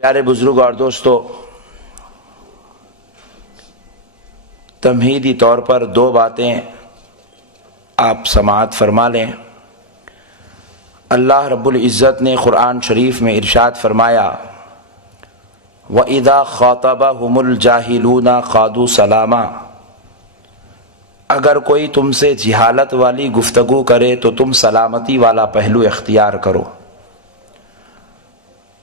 پیارے بزرگ اور دوستو، تمہیدی طور پر دو باتیں آپ سماعت فرما لیں۔ اللہ رب العزت نے قرآن شریف میں ارشاد فرمایا، وَإِذَا خَاطَبَهُمُ الْجَاهِلُونَ قَالُوا سَلَامًا، اگر کوئی تم سے جہالت والی گفتگو کرے تو تم سلامتی والا پہلو اختیار کرو۔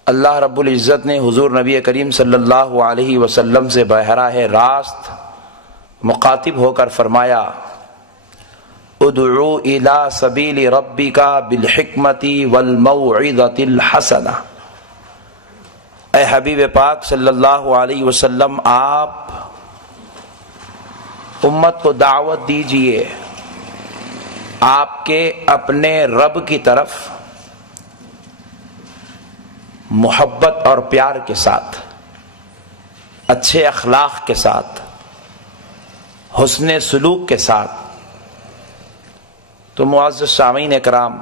اللہ رب العزت نے حضور نبی کریم صلی اللہ علیہ وسلم سے براہ راست مخاطب ہو کر فرمایا، ادعو الی سبیل ربک بالحکمت والموعظۃ الحسنہ۔ اے حبیب پاک صلی اللہ علیہ وسلم، آپ امت کو دعوت دیجئے آپ کے اپنے رب کی طرف محبت اور پیار کے ساتھ، اچھے اخلاق کے ساتھ، حسن سلوک کے ساتھ۔ تو معزز سامعین کرام،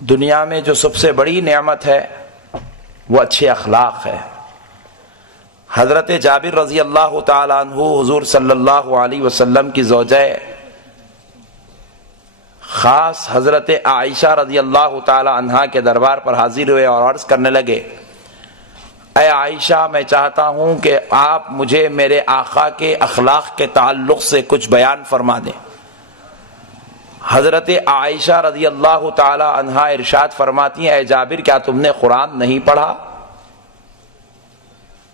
دنیا میں جو سب سے بڑی نعمت ہے وہ اچھے اخلاق ہے۔ حضرت جابر رضی اللہ تعالی عنہ حضور صلی اللہ علیہ وسلم کی زوجہ خاص حضرت عائشہ رضی اللہ تعالی عنہا کے دربار پر حاضر ہوئے اور عرض کرنے لگے، اے عائشہ، میں چاہتا ہوں کہ آپ مجھے میرے آقا کے اخلاق کے تعلق سے کچھ بیان فرما دیں۔ حضرت عائشہ رضی اللہ تعالی عنہا ارشاد فرماتی ہیں، اے جابر، کیا تم نے قرآن نہیں پڑھا؟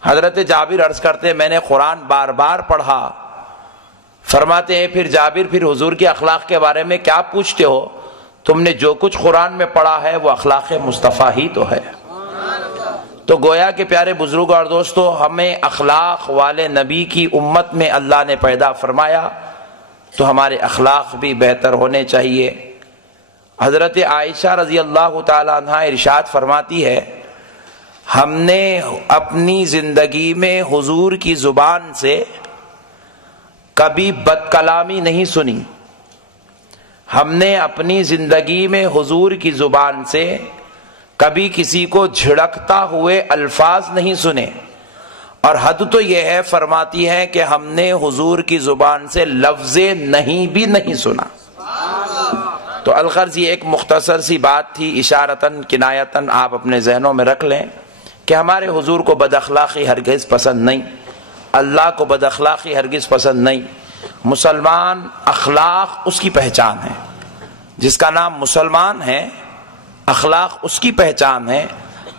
حضرت جابر عرض کرتے، میں نے قرآن بار بار پڑھا۔ فرماتے ہیں، پھر جابر، پھر حضور کے اخلاق کے بارے میں کیا پوچھتے ہو؟ تم نے جو کچھ قرآن میں پڑھا ہے وہ اخلاق مصطفیٰ ہی تو ہے۔ تو گویا کہ پیارے بزرگ اور دوستو، ہمیں اخلاق والے نبی کی امت میں اللہ نے پیدا فرمایا تو ہمارے اخلاق بھی بہتر ہونے چاہیے۔ حضرت عائشہ رضی اللہ تعالی عنہا ارشاد فرماتی ہے، ہم نے اپنی زندگی میں حضور کی زبان سے کبھی بد کلامی نہیں سنی، ہم نے اپنی زندگی میں حضور کی زبان سے کبھی کسی کو جھڑکتا ہوئے الفاظ نہیں سنے، اور حد تو یہ ہے، فرماتی ہیں کہ ہم نے حضور کی زبان سے لفظ نہیں سنا۔ تو الغرض یہ ایک مختصر سی بات تھی، اشارتاً کنایتاً آپ اپنے ذہنوں میں رکھ لیں کہ ہمارے حضور کو بد اخلاقی ہرگز پسند نہیں، اللہ کو بد اخلاقی ہرگز پسند نہیں۔ مسلمان اخلاق اس کی پہچان ہے، جس کا نام مسلمان ہے، اخلاق اس کی پہچان ہے۔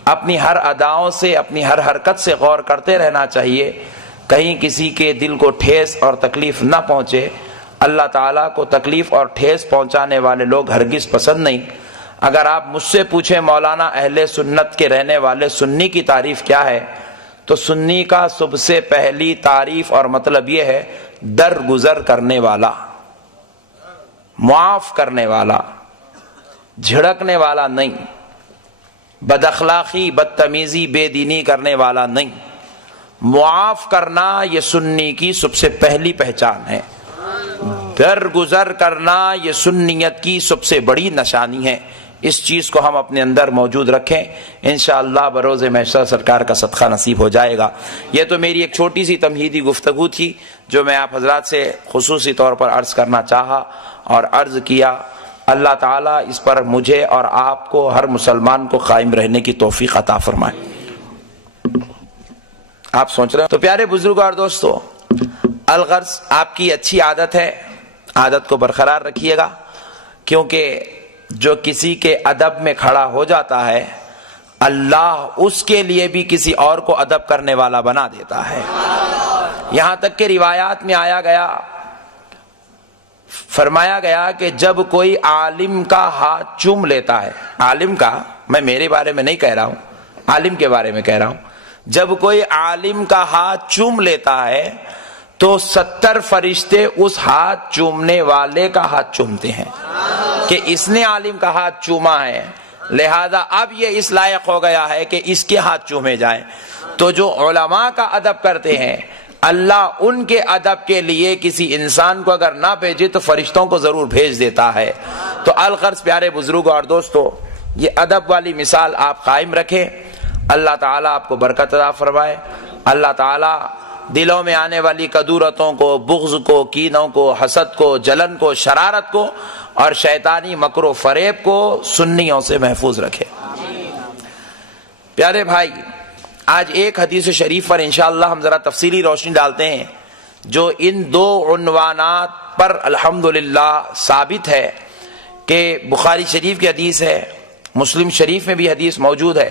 اپنی ہر اداؤں سے، اپنی ہر حرکت سے غور کرتے رہنا چاہیے، کہیں کسی کے دل کو ٹھیس اور تکلیف نہ پہنچے۔ اللہ تعالیٰ کو تکلیف اور ٹھیس پہنچانے والے لوگ ہرگز پسند نہیں۔ اگر آپ مجھ سے پوچھیں مولانا اہل سنت کے رہنے والے سنی کی تعریف کیا ہے، تو سنی کا سب سے پہلی تعریف اور مطلب یہ ہے، درگزر کرنے والا، معاف کرنے والا، جھڑکنے والا نہیں، بد اخلاقی، بدتمیزی، بے دینی کرنے والا نہیں۔ معاف کرنا یہ سنی کی سب سے پہلی پہچان ہے، درگزر کرنا یہ سنیت کی سب سے بڑی نشانی ہے۔ اس چیز کو ہم اپنے اندر موجود رکھیں، انشاءاللہ بروز محشر سرکار کا صدقہ نصیب ہو جائے گا۔ یہ تو میری ایک چھوٹی سی تمہیدی گفتگو تھی جو میں آپ حضرات سے خصوصی طور پر عرض کرنا چاہا اور عرض کیا۔ اللہ تعالیٰ اس پر مجھے اور آپ کو، ہر مسلمان کو قائم رہنے کی توفیق عطا فرمائے۔ آپ سوچ رہے ہیں؟ تو پیارے بزرگ اور دوستو، الغرض آپ کی اچھی عادت ہے، عادت کو برقرار رکھیے گا، کیونکہ جو کسی کے ادب میں کھڑا ہو جاتا ہے، اللہ اس کے لیے بھی کسی اور کو ادب کرنے والا بنا دیتا ہے۔ یہاں تک کہ روایات میں آیا گیا، فرمایا گیا کہ جب کوئی عالم کا ہاتھ چوم لیتا ہے، عالم کا، میں میرے بارے میں نہیں کہہ رہا ہوں، عالم کے بارے میں کہہ رہا ہوں، جب کوئی عالم کا ہاتھ چوم لیتا ہے تو 70 فرشتے اس ہاتھ چومنے والے کا ہاتھ چومتے ہیں کہ اس نے عالم کا ہاتھ چوما ہے، لہذا اب یہ اس لائق ہو گیا ہے کہ اس کے ہاتھ چومے جائیں۔ تو جو علماء کا ادب کرتے ہیں، اللہ ان کے ادب کے لیے کسی انسان کو اگر نہ بھیجے تو فرشتوں کو ضرور بھیج دیتا ہے۔ تو الغرض پیارے بزرگوں اور دوستو، یہ ادب والی مثال آپ قائم رکھیں۔ اللہ تعالیٰ آپ کو برکت عطا فرمائے. اللہ تعالیٰ دلوں میں آنے والی کدورتوں کو، بغض کو، کینوں کو، حسد کو، جلن کو، شرارت کو اور شیطانی مکر و فریب کو سنیوں سے محفوظ رکھے. پیارے بھائی، آج ایک حدیث شریف پر انشاءاللہ ہم ذرا تفصیلی روشنی ڈالتے ہیں جو ان دو عنوانات پر الحمدللہ ثابت ہے کہ بخاری شریف کی حدیث ہے، مسلم شریف میں بھی حدیث موجود ہے.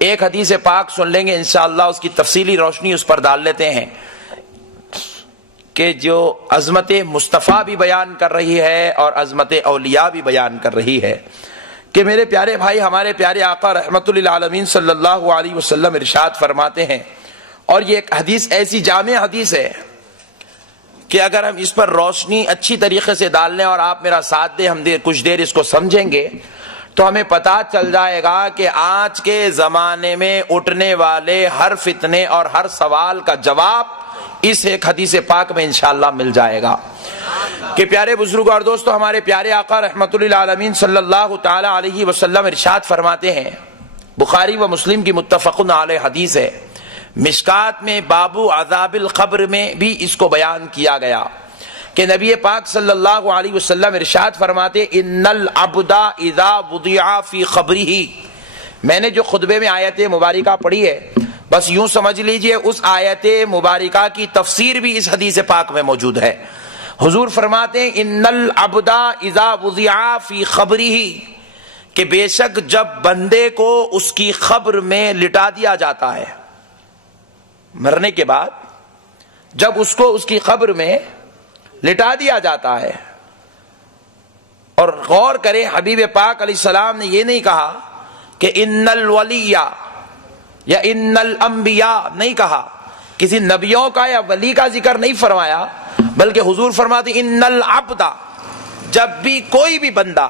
ایک حدیث پاک سن لیں گے انشاءاللہ، اس کی تفصیلی روشنی اس پر ڈال لیتے ہیں کہ جو عظمت مصطفیٰ بھی بیان کر رہی ہے اور عظمت اولیاء بھی بیان کر رہی ہے کہ میرے پیارے بھائی، ہمارے پیارے آقا رحمت للعالمین صلی اللہ علیہ وسلم ارشاد فرماتے ہیں، اور یہ ایک حدیث ایسی جامع حدیث ہے کہ اگر ہم اس پر روشنی اچھی طریقے سے ڈال لیں اور آپ میرا ساتھ دیں، ہم کچھ دیر اس کو سمجھیں گے تو ہمیں پتا چل جائے گا کہ آج کے زمانے میں اٹھنے والے ہر فتنے اور ہر سوال کا جواب اس ایک حدیث پاک میں انشاءاللہ مل جائے گا. کہ پیارے بزرگ اور دوستو، ہمارے پیارے آقا رحمت للعالمین صلی اللہ تعالی علیہ وسلم ارشاد فرماتے ہیں، بخاری و مسلم کی متفق علیہ حدیث ہے، مشکات میں بابو عذاب القبر میں بھی اس کو بیان کیا گیا کہ نبی پاک صلی اللہ علیہ وسلم ارشاد فرماتے، ان العبد اذا وضع فی قبرہ. میں نے جو خطبے میں آیت مبارکہ پڑھی ہے، بس یوں سمجھ لیجئے اس آیت مبارکہ کی تفسیر بھی اس حدیث پاک میں موجود ہے. حضور فرماتے ہیں، ان العبد اذا وضع فی قبرہ، کہ بے شک جب بندے کو اس کی قبر میں لٹا دیا جاتا ہے، مرنے کے بعد جب اس کو اس کی قبر میں لٹا دیا جاتا ہے. اور غور کریں، حبیب پاک علیہ السلام نے یہ نہیں کہا کہ ان الولی یا ان الانبیاء، نہیں کہا، کسی نبیوں کا یا ولی کا ذکر نہیں فرمایا، بلکہ حضور فرماتے ان العبد، جب بھی کوئی بھی بندہ،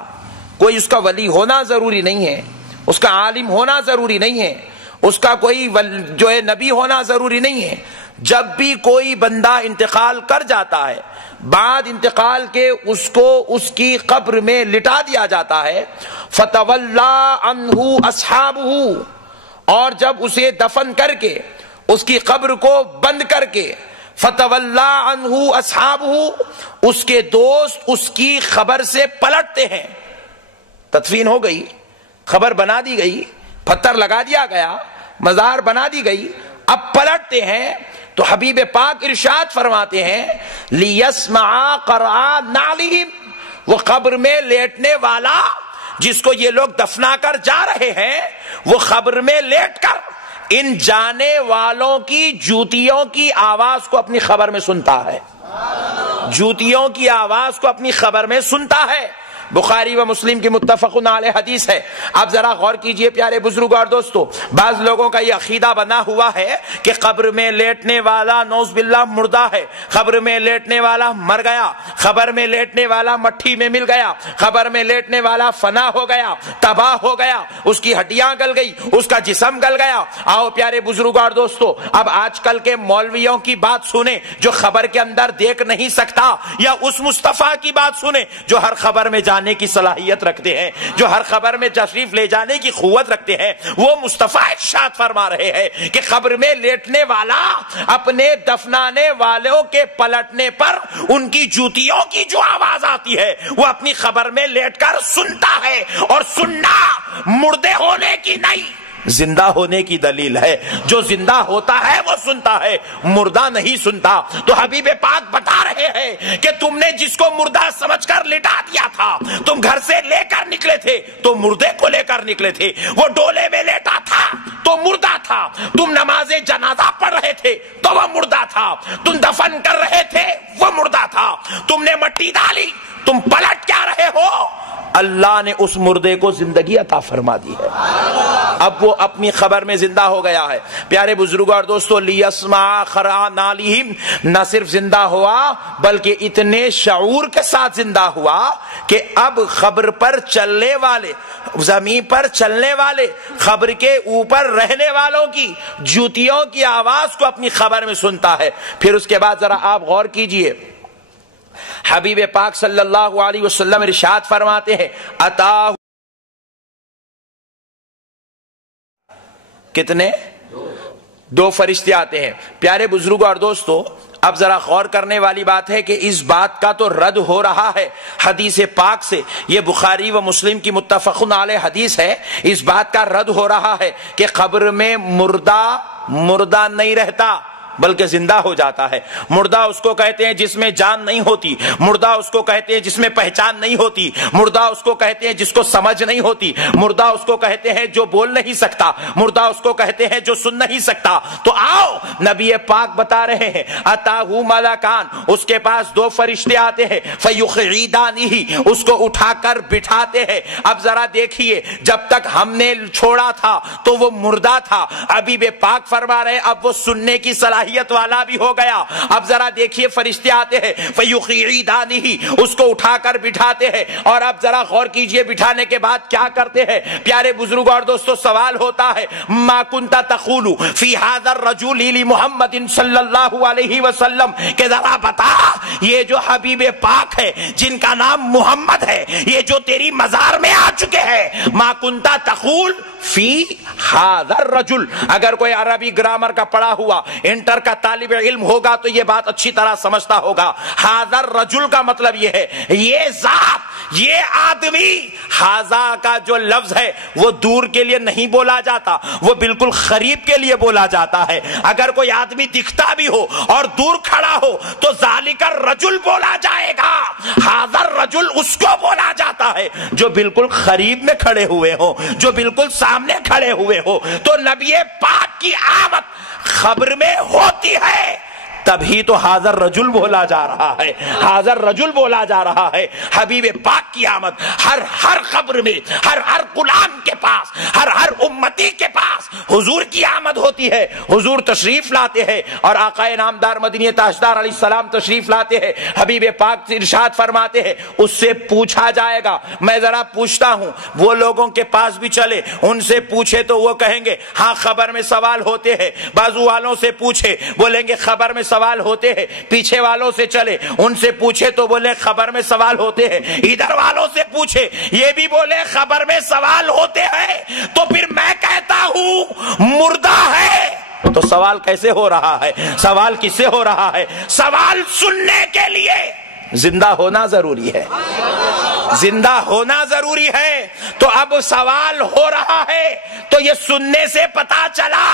کوئی اس کا ولی ہونا ضروری نہیں ہے، اس کا عالم ہونا ضروری نہیں ہے، اس کا کوئی جو ہے نبی ہونا ضروری نہیں ہے، جب بھی کوئی بندہ انتقال کر جاتا ہے، بعد انتقال کے اس کو اس کی قبر میں لٹا دیا جاتا ہے، فتولا عنہ اصحابہ، اور جب اسے دفن کر کے اس کی قبر کو بند کر کے، فتولا عنہ اصحابہ، اس کے دوست اس کی خبر سے پلٹتے ہیں. تدفین ہو گئی، خبر بنا دی گئی، پتھر لگا دیا گیا، مزار بنا دی گئی، اب پلٹتے ہیں تو حبیب پاک ارشاد فرماتے ہیں، لیسمع قرع نعلہم، وہ قبر میں لیٹنے والا جس کو یہ لوگ دفنا کر جا رہے ہیں، وہ قبر میں لیٹ کر ان جانے والوں کی جوتیوں کی آواز کو اپنی خبر میں سنتا ہے، جوتیوں کی آواز کو اپنی خبر میں سنتا ہے. بخاری و مسلم کی متفق علیہ حدیث ہے. اب ذرا غور کیجئے پیارے بزرگ اور دوستو، بعض لوگوں کا یہ عقیدہ بنا ہوا ہے کہ قبر میں لیٹنے والا نعوذ باللہ مردہ ہے، قبر میں لیٹنے والا مر گیا، قبر میں لیٹنے والا مٹھی میں مل گیا، قبر میں لیٹنے والا فنا ہو گیا، تباہ ہو گیا، اس کی ہڈیاں گل گئی، اس کا جسم گل گیا. آؤ پیارے بزرگ اور دوستو، اب آج کل کے مولویوں کی بات سنیں جو خبر کے اندر دیکھ نہیں سکتا، یا اس مصطفیٰ کی بات سنیں جو ہر خبر میں جانے کی صلاحیت رکھتے ہیں، جو ہر خبر میں تشریف لے جانے کی قوت رکھتے ہیں. وہ مصطفیٰ ارشاد فرما رہے ہیں کہ قبر میں لیٹنے والا اپنے دفنانے والوں کے پلٹنے پر ان کی جوتیوں کی جو آواز آتی ہے وہ اپنی خبر میں لیٹ کر سنتا ہے، اور سننا مردے ہونے کی نہیں، زندہ ہونے کی دلیل ہے. جو زندہ ہوتا ہے وہ سنتا ہے، مردہ نہیں سنتا. تو حبیب پاک بتا رہے ہیں کہ تم نے جس کو مردہ سمجھ کر لٹا دیا تھا، تم گھر سے لے کر نکلے تھے تو مردے کو لے کر نکلے تھے، وہ ڈولے میں لیٹا تھا تو مردہ تھا، تم نماز جنازہ پڑھ رہے تھے تو وہ مردہ تھا، تم دفن کر رہے تھے وہ مردہ تھا، تم نے مٹی ڈالی، تم پلٹ کیا رہے ہو؟ اللہ نے اس مردے کو زندگی عطا فرما دی ہے، اب وہ اپنی خبر میں زندہ ہو گیا ہے. پیارے بزرگوں اور دوستو، لیسمع قرع نعلہم، نہ صرف زندہ ہوا بلکہ اتنے شعور کے ساتھ زندہ ہوا کہ اب خبر پر چلنے والے، زمین پر چلنے والے، خبر کے اوپر رہنے والوں کی جوتیوں کی آواز کو اپنی خبر میں سنتا ہے. پھر اس کے بعد ذرا آپ غور کیجئے، حبیب پاک صلی اللہ علیہ وسلم ارشاد فرماتے ہیں، کتنے؟ 2 فرشتے آتے ہیں۔ پیارے بزرگوں اور دوستو، اب ذرا غور کرنے والی بات ہے کہ اس بات کا تو رد ہو رہا ہے حدیث پاک سے، یہ بخاری و مسلم کی متفقن علیہ حدیث ہے، اس بات کا رد ہو رہا ہے کہ قبر میں مردہ نہیں رہتا بلکہ زندہ ہو جاتا ہے۔ مردہ اس کو کہتے ہیں جس میں جان نہیں ہوتی، مردہ اس کو کہتے ہیں جس میں پہچان نہیں ہوتی، مردہ اس کو کہتے ہیں جس کو سمجھ نہیں ہوتی، مردہ اس کو کہتے ہیں جو بول نہیں سکتا، مردہ اس کو کہتے ہیں جو سن نہیں سکتا۔ تو آؤ نبی پاک بتا رہے ہیں اتاہو ملکان، اس کے پاس 2 فرشتے آتے ہیں، فیقعدانہ، اس کو اٹھا کر بٹھاتے ہیں۔ اب ذرا دیکھیے، جب تک ہم نے چھوڑا تھا تو وہ مردہ تھا، ابھی بے پاک فرما رہے اب وہ سننے کی صلاحیت والا بھی ہو گیا۔ اب ذرا دیکھیے فرشتے آتے ہیں، فیقعدانہ، اس کو اٹھا کر بٹھاتے ہیں، اور اب ذرا غور کیجئے بٹھانے کے بعد کیا کرتے ہیں۔ پیارے بزرگوں اور دوستو، سوال ہوتا ہے ما کنت تقول فی ھذا الرجل لمحمد صلی اللہ علیہ وسلم، کہ ذرا بتا یہ جو حبیب پاک ہے جن کا نام محمد ہے، یہ جو تیری مزار میں آ چکے ہیں، ما کنت تقول فی ھذا الرجل، اگر کوئی عربی گرامر کا پڑھا ہوا انٹر کا طالب علم ہوگا تو یہ بات اچھی طرح سمجھتا ہوگا۔ ھذا الرجل کا مطلب یہ ہے یہ ذات، یہ آدمی۔ ھذا کا جو لفظ ہے وہ دور کے لیے نہیں بولا جاتا، وہ بالکل قریب کے لیے بولا جاتا ہے۔ اگر کوئی آدمی دکھتا بھی ہو اور دور کھڑا ہو تو ذالک الرجل بولا جائے گا، ھذا الرجل اس کو بولا جاتا ہے جو بالکل قریب میں کھڑے ہوئے ہو، جو بالکل سامنے کھڑے ہوئے ہو۔ تو نبی پاک کی آمد خبر میں ہوتی ہے تبھی تو حاضر رجل بولا جا رہا ہے، حاضر رجل بولا جا رہا ہے۔ حبیب پاک کی آمد ہر خبر میں، ہر غلام کے پاس، ہر امتی کے پاس حضور کی آمد ہوتی ہے۔ حضور تشریف لاتے ہیں اور آقا نامدار مدنی تاجدار علیہ السلام تشریف لاتے ہیں، حبیب پاک ارشاد فرماتے ہیں اس سے پوچھا جائے گا۔ میں ذرا پوچھتا ہوں، وہ لوگوں کے پاس بھی چلے، ان سے پوچھے تو وہ کہیں گے ہاں خبر میں سوال ہوتے ہیں، بازو والوں سے پوچھے بولیں گے خبر میں سوال ہوتے ہیں، پیچھے والوں سے چلے ان سے پوچھے تو بولے خبر میں سوال ہوتے ہیں، ادھر والوں سے پوچھے یہ بھی بولے خبر میں سوال ہوتے ہیں، تو پھر میں کہتا ہوں مردہ ہے۔ تو سوال کیسے ہو رہا ہے؟ سوال کس سے ہو رہا ہے؟ سوال سننے کے لیے زندہ ہونا ضروری ہے، زندہ ہونا ضروری ہے۔ تو اب سوال ہو رہا ہے تو یہ سننے سے پتا چلا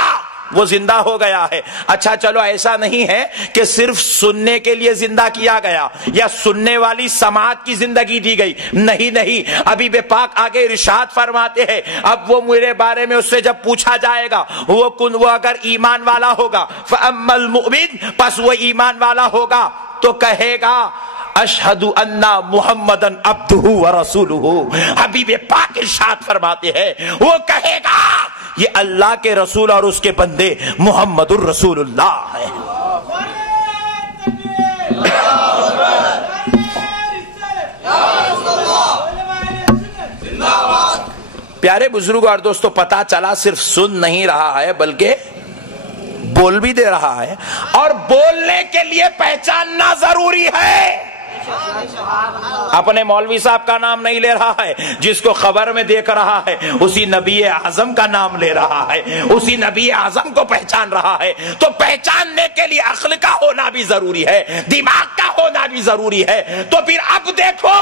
وہ زندہ ہو گیا ہے۔ اچھا چلو ایسا نہیں ہے کہ صرف سننے کے لیے زندہ کیا گیا یا سننے والی سماعت کی زندگی دی گئی، نہیں، ابھی بے پاک آگے ارشاد فرماتے ہیں اب وہ میرے بارے میں اس سے جب پوچھا جائے گا وہ اگر ایمان والا ہوگا فَأَمَّا الْمُؤْمِنُ، پس وہ ایمان والا ہوگا تو کہے گا اشہد ان محمدن عبدہ ورسولہ۔ حبیب پاک ارشاد فرماتے ہیں وہ کہے گا یہ اللہ کے رسول اور اس کے بندے محمد الرسول اللہ ہے۔ پیارے بزرگ اور دوستو، پتا چلا صرف سن نہیں رہا ہے بلکہ بول بھی دے رہا ہے، اور بولنے کے لیے پہچاننا ضروری ہے۔ اپنے مولوی صاحب کا نام نہیں لے رہا ہے، جس کو خبر میں دیکھ رہا ہے اسی نبی اعظم کا نام لے رہا ہے، اسی نبی اعظم کو پہچان رہا ہے۔ تو پہچاننے کے لیے عقل کا ہونا بھی ضروری ہے، دماغ کا ہونا بھی ضروری ہے۔ تو پھر اب دیکھو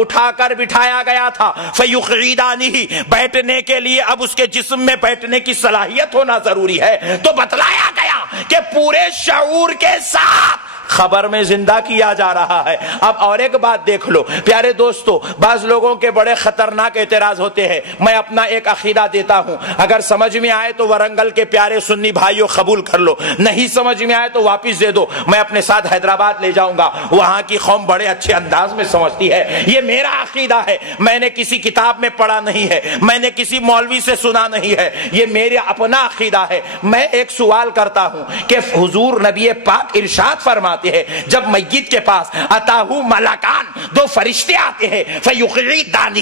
اٹھا کر بٹھایا گیا تھا، فیقعدانہ، بیٹھنے کے لیے اب اس کے جسم میں بیٹھنے کی صلاحیت ہونا ضروری ہے۔ تو بتلایا گیا کہ پورے شعور کے ساتھ خبر میں زندہ کیا جا رہا ہے۔ اب اور ایک بات دیکھ لو پیارے دوستو، بعض لوگوں کے بڑے خطرناک اعتراض ہوتے ہیں۔ میں اپنا ایک عقیدہ دیتا ہوں، اگر سمجھ میں آئے تو ورنگل کے پیارے سنی بھائیوں قبول کر لو، نہیں سمجھ میں آئے تو واپس دے دو، میں اپنے ساتھ حیدرآباد لے جاؤں گا، وہاں کی قوم بڑے اچھے انداز میں سمجھتی ہے۔ یہ میرا عقیدہ ہے، میں نے کسی کتاب میں پڑھا نہیں ہے، میں نے کسی مولوی سے سنا نہیں ہے، یہ میرا اپنا عقیدہ ہے۔ میں ایک سوال کرتا ہوں کہ حضور نبی پاک ارشاد فرماتے ہیں جب میت کے پاس اتاہو ملکان، 2 فرشتے آتے ہیں، فیقعدانہ،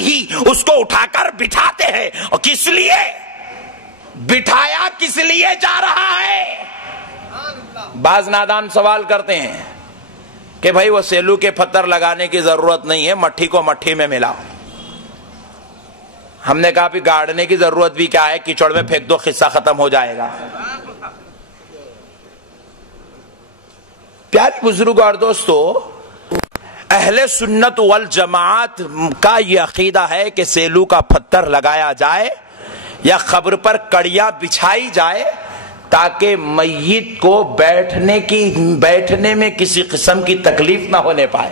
اس کو اٹھا کر بٹھاتے ہیں، اور کس لیے بٹھایا، کس لیے جا رہا ہے؟ بعض نادان سوال کرتے ہیں کہ بھائی وہ سیلو کے پتھر لگانے کی ضرورت نہیں ہے، مٹھی کو مٹھی میں ملاؤ۔ ہم نے کہا بھی گاڑنے کی ضرورت بھی کیا ہے، کیچڑ میں پھینک دو، قصہ ختم ہو جائے گا۔ پیارے بزرگ اور دوستو، اہل سنت والجماعت کا یہ عقیدہ ہے کہ سیلو کا پتھر لگایا جائے یا قبر پر کڑیاں بچھائی جائے تاکہ میت کو بیٹھنے میں کسی قسم کی تکلیف نہ ہونے پائے۔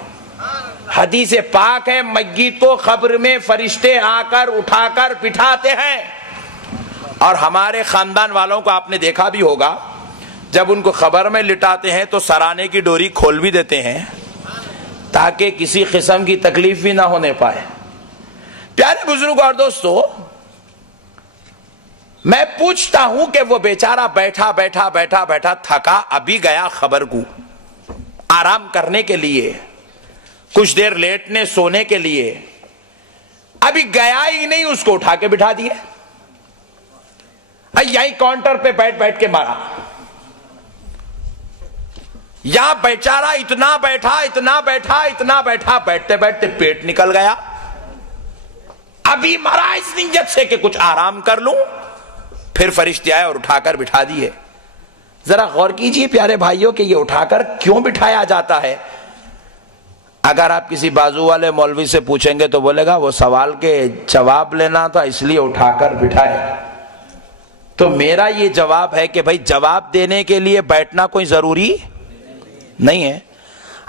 حدیث پاک ہے، میت کو قبر میں فرشتے آ کر اٹھا کر بٹھاتے ہیں، اور ہمارے خاندان والوں کو آپ نے دیکھا بھی ہوگا، جب ان کو قبر میں لٹاتے ہیں تو سرانے کی ڈوری کھول بھی دیتے ہیں تاکہ کسی قسم کی تکلیف بھی نہ ہونے پائے۔ پیارے بزرگ اور دوستو، میں پوچھتا ہوں کہ وہ بیچارہ بیٹھا تھکا، ابھی گیا قبر کو آرام کرنے کے لیے، کچھ دیر لیٹنے سونے کے لیے، ابھی گیا ہی نہیں، اس کو اٹھا کے بٹھا دیا، یہی کاؤنٹر پہ بیٹھ کے مارا۔ یا بیچارہ اتنا بیٹھا، بیٹھتے بیٹھتے پیٹ نکل گیا، ابھی مرا اس نیت سے کہ کچھ آرام کر لوں، پھر فرشتے آئے اور اٹھا کر بٹھا دیے۔ ذرا غور کیجئے پیارے بھائیوں کہ یہ اٹھا کر کیوں بٹھایا جاتا ہے؟ اگر آپ کسی بازو والے مولوی سے پوچھیں گے تو بولے گا وہ سوال کے جواب لینا تھا اس لیے اٹھا کر بٹھائے۔ تو میرا یہ جواب ہے کہ بھائی جواب دینے کے لیے بیٹھنا کوئی ضروری نہیں ہے۔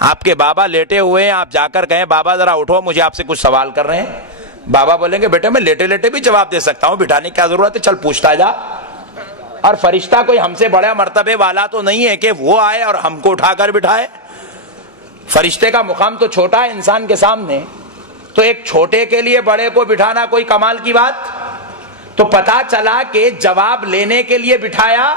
آپ کے بابا لیٹے ہوئے ہیں، آپ جا کر کہیں بابا ذرا اٹھو، مجھے آپ سے کچھ سوال کر رہے ہیں، بابا بولیں گے بیٹے میں لیٹے لیٹے بھی جواب دے سکتا ہوں، بٹھانے کی کیا ضرورت ہے، چل پوچھتا جا۔ اور فرشتہ کوئی ہم سے بڑے مرتبے والا تو نہیں ہے کہ وہ آئے اور ہم کو اٹھا کر بٹھائے۔ فرشتے کا مقام تو چھوٹا ہے انسان کے سامنے، تو ایک چھوٹے کے لیے بڑے کو بٹھانا کوئی کمال کی بات؟ تو پتا چلا کہ جواب لینے کے لیے بٹھایا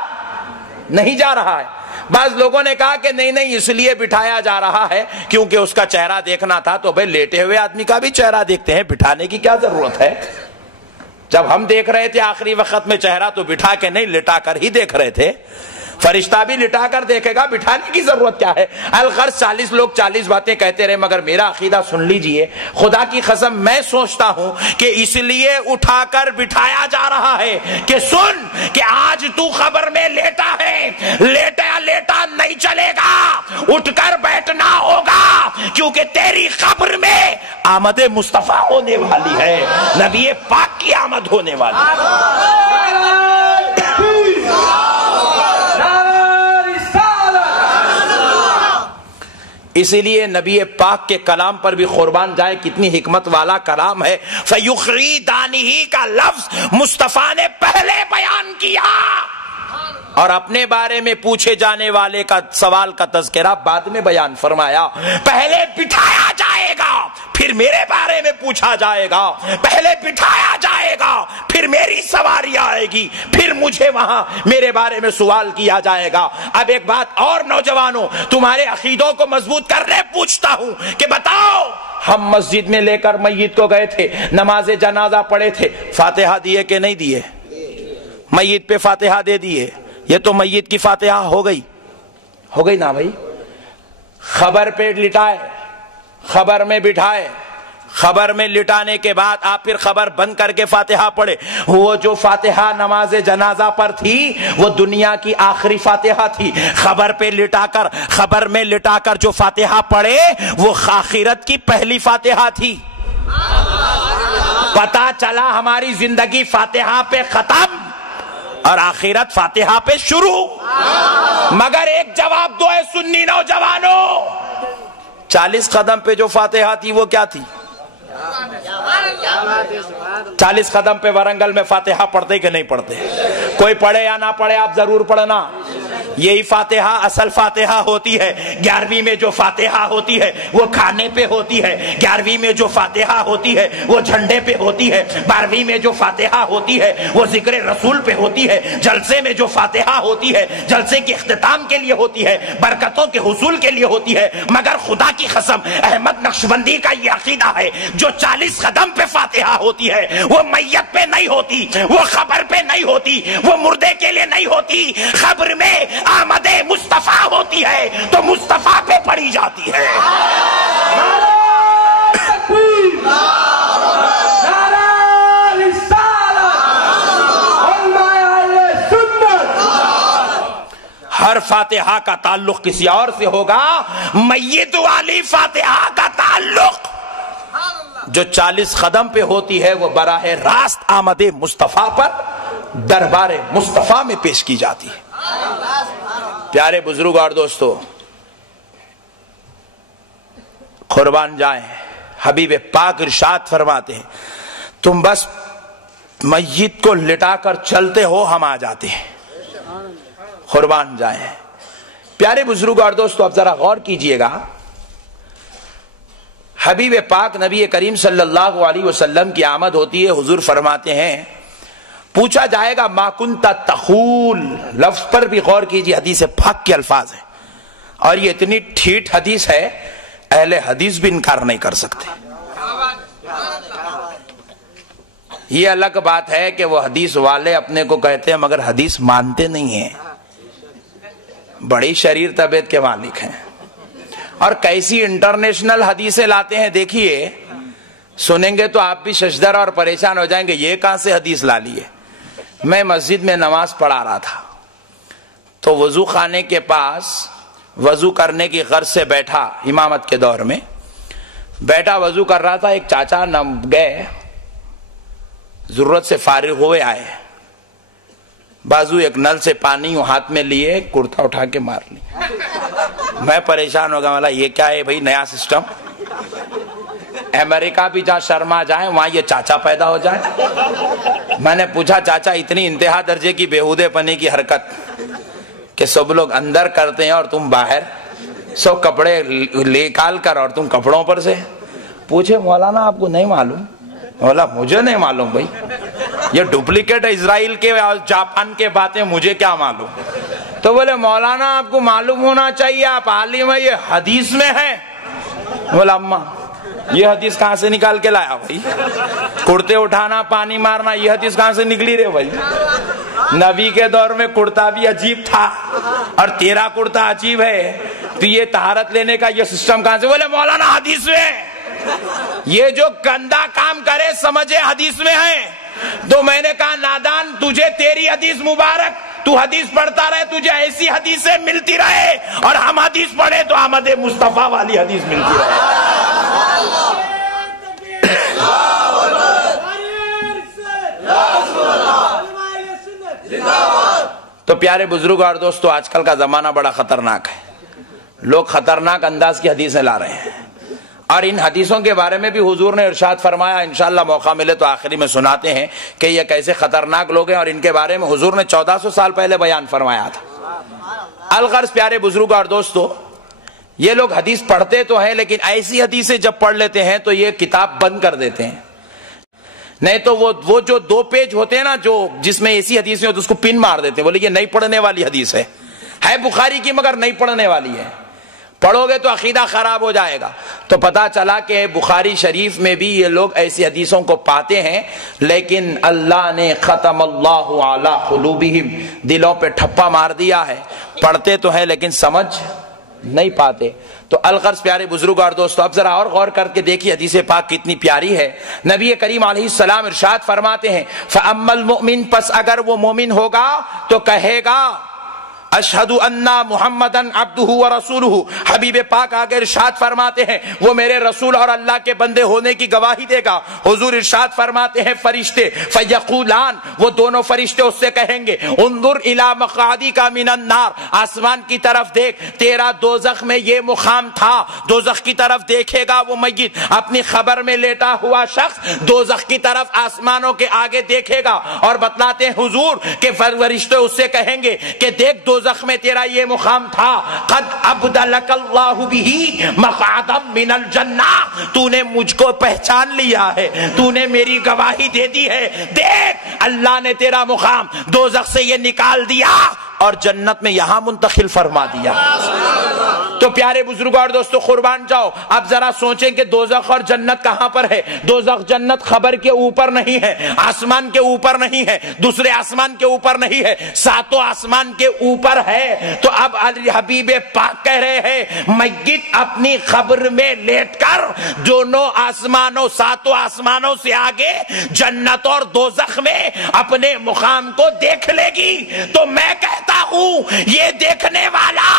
نہیں جا رہا ہے۔ بعض لوگوں نے کہا کہ نہیں اس لیے بٹھایا جا رہا ہے کیونکہ اس کا چہرہ دیکھنا تھا۔ تو بھائی لیٹے ہوئے آدمی کا بھی چہرہ دیکھتے ہیں، بٹھانے کی کیا ضرورت ہے؟ جب ہم دیکھ رہے تھے آخری وقت میں چہرہ تو بٹھا کے نہیں، لٹا کر ہی دیکھ رہے تھے۔ فرشتہ بھی لٹا کر دیکھے گا، بٹھانے کی ضرورت کیا ہے؟ الغرض 40 لوگ 40 باتیں کہتے رہے، مگر میرا عقیدہ سن لیجئے، خدا کی قسم میں سوچتا ہوں کہ اس لیے اٹھا کر بٹھایا جا رہا ہے کہ سن کہ آج تو خبر میں لیٹا ہے، لیٹا نہیں چلے گا، اٹھ کر بیٹھنا ہوگا، کیونکہ تیری خبر میں آمد مصطفیٰ ہونے والی ہے، نبی پاک کی آمد ہونے والی ہے۔ اسی لیے نبی پاک کے کلام پر بھی قربان جائے، کتنی حکمت والا کلام ہے۔ فَيُخْرِي دَانِهِ کا لفظ مصطفیٰ نے پہلے بیان کیا اور اپنے بارے میں پوچھے جانے والے کا سوال کا تذکرہ بعد میں بیان فرمایا۔ پہلے بٹھایا جائے گا، پھر میرے بارے میں پوچھا جائے گا، پہلے بٹھایا جائے گا، پھر میری سواری آئے گی، پھر مجھے وہاں میرے بارے میں سوال کیا جائے گا۔ اب ایک بات اور نوجوانوں، تمہارے عقیدوں کو مضبوط کرنے پوچھتا ہوں کہ بتاؤ، ہم مسجد میں لے کر میت کو گئے تھے، نماز جنازہ پڑھے تھے، فاتحہ دیے کہ نہیں دیے؟ میت پہ فاتحہ دے دیے، یہ تو میت کی فاتحہ ہو گئی نا بھائی۔ خبر پہ لٹائے، خبر میں بٹھائے، خبر میں لٹانے کے بعد آپ پھر خبر بند کر کے فاتحہ پڑھے۔ وہ جو فاتحہ نماز جنازہ پر تھی وہ دنیا کی آخری فاتحہ تھی، خبر پہ خبر میں لٹا کر جو فاتحہ پڑھے وہ آخرت کی پہلی فاتحہ تھی۔ پتا چلا ہماری زندگی فاتحہ پہ ختم اور آخرت فاتحہ پہ شروع۔ مگر ایک جواب دو ہے سنی نوجوانوں، 40 قدم پہ جو فاتحہ تھی وہ کیا تھی؟ 40 قدم پہ ورنگل میں فاتحہ پڑھتے کہ نہیں پڑھتے؟ کوئی پڑھے یا نہ پڑھے آپ ضرور پڑھنا۔ یہی فاتحہ اصل فاتحہ ہوتی ہے۔ 11ویں میں جو فاتحہ ہوتی ہے وہ کھانے پہ ہوتی ہے، 11ویں میں جو فاتحہ ہوتی ہے وہ جھنڈے پہ ہوتی ہے، 12ویں میں جو فاتحہ ہوتی ہے وہ ذکر رسول پہ ہوتی ہے، جلسے میں جو فاتحہ ہوتی ہے جلسے کے اختتام کے لیے ہوتی ہے، برکتوں کے حصول کے لیے ہوتی ہے۔ مگر خدا کی قسم احمد نقشبندی کا یہ عقیدہ ہے جو 40 قدم پہ فاتحہ ہوتی ہے وہ میت پہ نہیں ہوتی، وہ خبر پہ نہیں ہوتی، وہ مردے کے لیے نہیں ہوتی، خبر میں آمد مصطفیٰ ہوتی ہے تو مصطفیٰ پہ پڑھی جاتی ہے۔ نعرہ تکبیر، نعرہ رسالت۔ ہر فاتحہ کا تعلق کسی اور سے ہوگا، میت والی فاتحہ کا تعلق جو 40 قدم پہ ہوتی ہے وہ براہ راست آمد مصطفیٰ پر دربار مصطفیٰ میں پیش کی جاتی ہے۔ پیارے بزرگ اور دوستو، قربان جائیں، حبیب پاک ارشاد فرماتے ہیں تم بس میت کو لٹا کر چلتے ہو، ہم آ جاتے ہیں۔ قربان جائیں پیارے بزرگ اور دوستو، اب ذرا غور کیجئے گا، حبیب پاک نبی کریم صلی اللہ علیہ وسلم کی آمد ہوتی ہے، حضور فرماتے ہیں پوچھا جائے گا ما کنت تقول، لفظ پر بھی غور کیجئے، حدیث پاک کے الفاظ ہیں اور یہ اتنی ٹھیٹ حدیث ہے اہل حدیث بھی انکار نہیں کر سکتے۔ یہ الگ بات ہے کہ وہ حدیث والے اپنے کو کہتے ہیں مگر حدیث مانتے نہیں ہیں، بڑی شریر طبیعت کے مالک ہیں اور کیسی انٹرنیشنل حدیثیں لاتے ہیں، دیکھیے سنیں گے تو آپ بھی ششدر اور پریشان ہو جائیں گے، یہ کہاں سے حدیث لا لی ہے۔ میں مسجد میں نماز پڑھا رہا تھا تو وضو خانے کے پاس وضو کرنے کی غرض سے بیٹھا، امامت کے دور میں بیٹھا وضو کر رہا تھا، ایک چاچا گئے، ضرورت سے فارغ ہوئے آئے، بازو ایک نل سے پانی ہاتھ میں لیے، کرتا اٹھا کے مار لی۔ میں پریشان ہو گیا، بولا یہ کیا ہے بھائی نیا سسٹم، امریکہ بھی جہاں شرما جائیں وہاں یہ چاچا پیدا ہو جائے۔ میں نے پوچھا چاچا اتنی انتہا درجے کی بےہودے پنی کی حرکت کہ سب لوگ اندر کرتے ہیں اور تم باہر، سب کپڑے نکال کر اور تم کپڑوں پر سے، پوچھے مولانا آپ کو نہیں معلوم؟ بولا مجھے نہیں معلوم بھائی، یہ ڈپلیکیٹ ہے اسرائیل کے اور جاپان کے باتیں، مجھے کیا معلوم۔ تو بولے مولانا آپ کو معلوم ہونا چاہیے، آپ عالم ہے، یہ حدیث میں ہے۔ بولا اماں یہ حدیث کہاں سے نکال کے لایا بھائی، کرتے اٹھانا پانی مارنا، یہ حدیث کہاں سے نکلی رے بھائی؟ نبی کے دور میں کرتا بھی عجیب تھا اور تیرا کرتا عجیب ہے، تو یہ طہارت لینے کا یہ سسٹم کہاں سے؟ بولے مولانا حدیث میں ہے، یہ جو گندا کام کرے سمجھے حدیث میں ہے۔ تو میں نے کہا نادان، تجھے تیری حدیث مبارک، تو حدیث پڑھتا رہے، تجھے ایسی حدیثیں ملتی رہے اور ہم حدیث پڑھے تو احمد مصطفیٰ والی حدیث ملتی رہے۔ تو پیارے بزرگ اور دوستو، آج کل کا زمانہ بڑا خطرناک ہے، لوگ خطرناک انداز کی حدیثیں لا رہے ہیں اور ان حدیثوں کے بارے میں بھی حضور نے ارشاد فرمایا، انشاءاللہ موقع ملے تو آخری میں سناتے ہیں کہ یہ کیسے خطرناک لوگ ہیں اور ان کے بارے میں حضور نے 1400 سال پہلے بیان فرمایا تھا۔ الغرض پیارے بزرگ اور دوستو، یہ لوگ حدیث پڑھتے تو ہیں لیکن ایسی حدیثیں جب پڑھ لیتے ہیں تو یہ کتاب بند کر دیتے ہیں، نہیں تو وہ جو 2 پیج ہوتے ہیں نا جو جس میں ایسی حدیثیں ہوتی اس کو پن مار دیتے ہیں، بولے یہ نہیں پڑھنے والی حدیث ہے بخاری کی مگر نہیں پڑھنے والی ہے، پڑھو گے تو عقیدہ خراب ہو جائے گا۔ تو پتا چلا کہ بخاری شریف میں بھی یہ لوگ ایسی حدیثوں کو پاتے ہیں لیکن اللہ نے ختم اللہ علی قلوبہم، دلوں پہ ٹھپا مار دیا ہے، پڑھتے تو ہیں لیکن سمجھ نہیں پاتے۔ تو الغرض پیارے بزرگ اور دوستو، اب ذرا اور غور کر کے دیکھیے حدیث پاک کتنی پیاری ہے۔ نبی کریم علیہ السلام ارشاد فرماتے ہیں فَأَمَّا الْمُؤْمِنُ، پس اگر وہ مومن ہوگا تو کہے گا اشہد ان محمدن عبدہ ورسولہ، حبیب پاک آگے ارشاد فرماتے ہیں وہ میرے رسول اور اللہ کے بندے ہونے کی گواہی دے گا۔ حضور ارشاد فرماتے ہیں فرشتے فیقولان، وہ دونوں فرشتے اس سے کہیں گے انظر الی مقعدک من النار، آسمان کی طرف دیکھ، تیرا دوزخ میں یہ مقام تھا۔ دوزخ کی طرف دیکھے گا وہ میت، اپنی خبر میں لیٹا ہوا شخص دوزخ کی طرف آسمانوں کے آگے دیکھے گا اور بتلاتے ہیں حضور کہ فرشتے اس سے کہیں گے کہ دیکھ دوزخ میں تیرا یہ مقام تھا، قد ابدلک اللہ بہ مقعدا من الجنہ، تو نے مجھ کو پہچان لیا ہے، تو نے میری گواہی دے دی ہے، دیکھ اللہ نے تیرا مقام دوزخ سے یہ نکال دیا اور جنت میں یہاں منتقل فرما دیا۔ تو پیارے بزرگوں اور دوستو قربان جاؤ، اب ذرا سوچیں کہ دوزخ اور جنت کہاں پر ہے؟ دوزخ جنت خبر کے اوپر نہیں ہے، آسمان کے اوپر نہیں ہے، دوسرے آسمان کے اوپر نہیں ہے، 7 آسمان کے اوپر ہے۔ تو اب حبیب پاک کہہ رہے ہیں میت اپنی قبر میں لیٹ کر دونوں آسمانوں 7 آسمانوں سے آگے جنت اور دوزخ میں اپنے مقام کو دیکھ لے گی۔ تو میں کہتا رہا ہوں یہ دیکھنے والا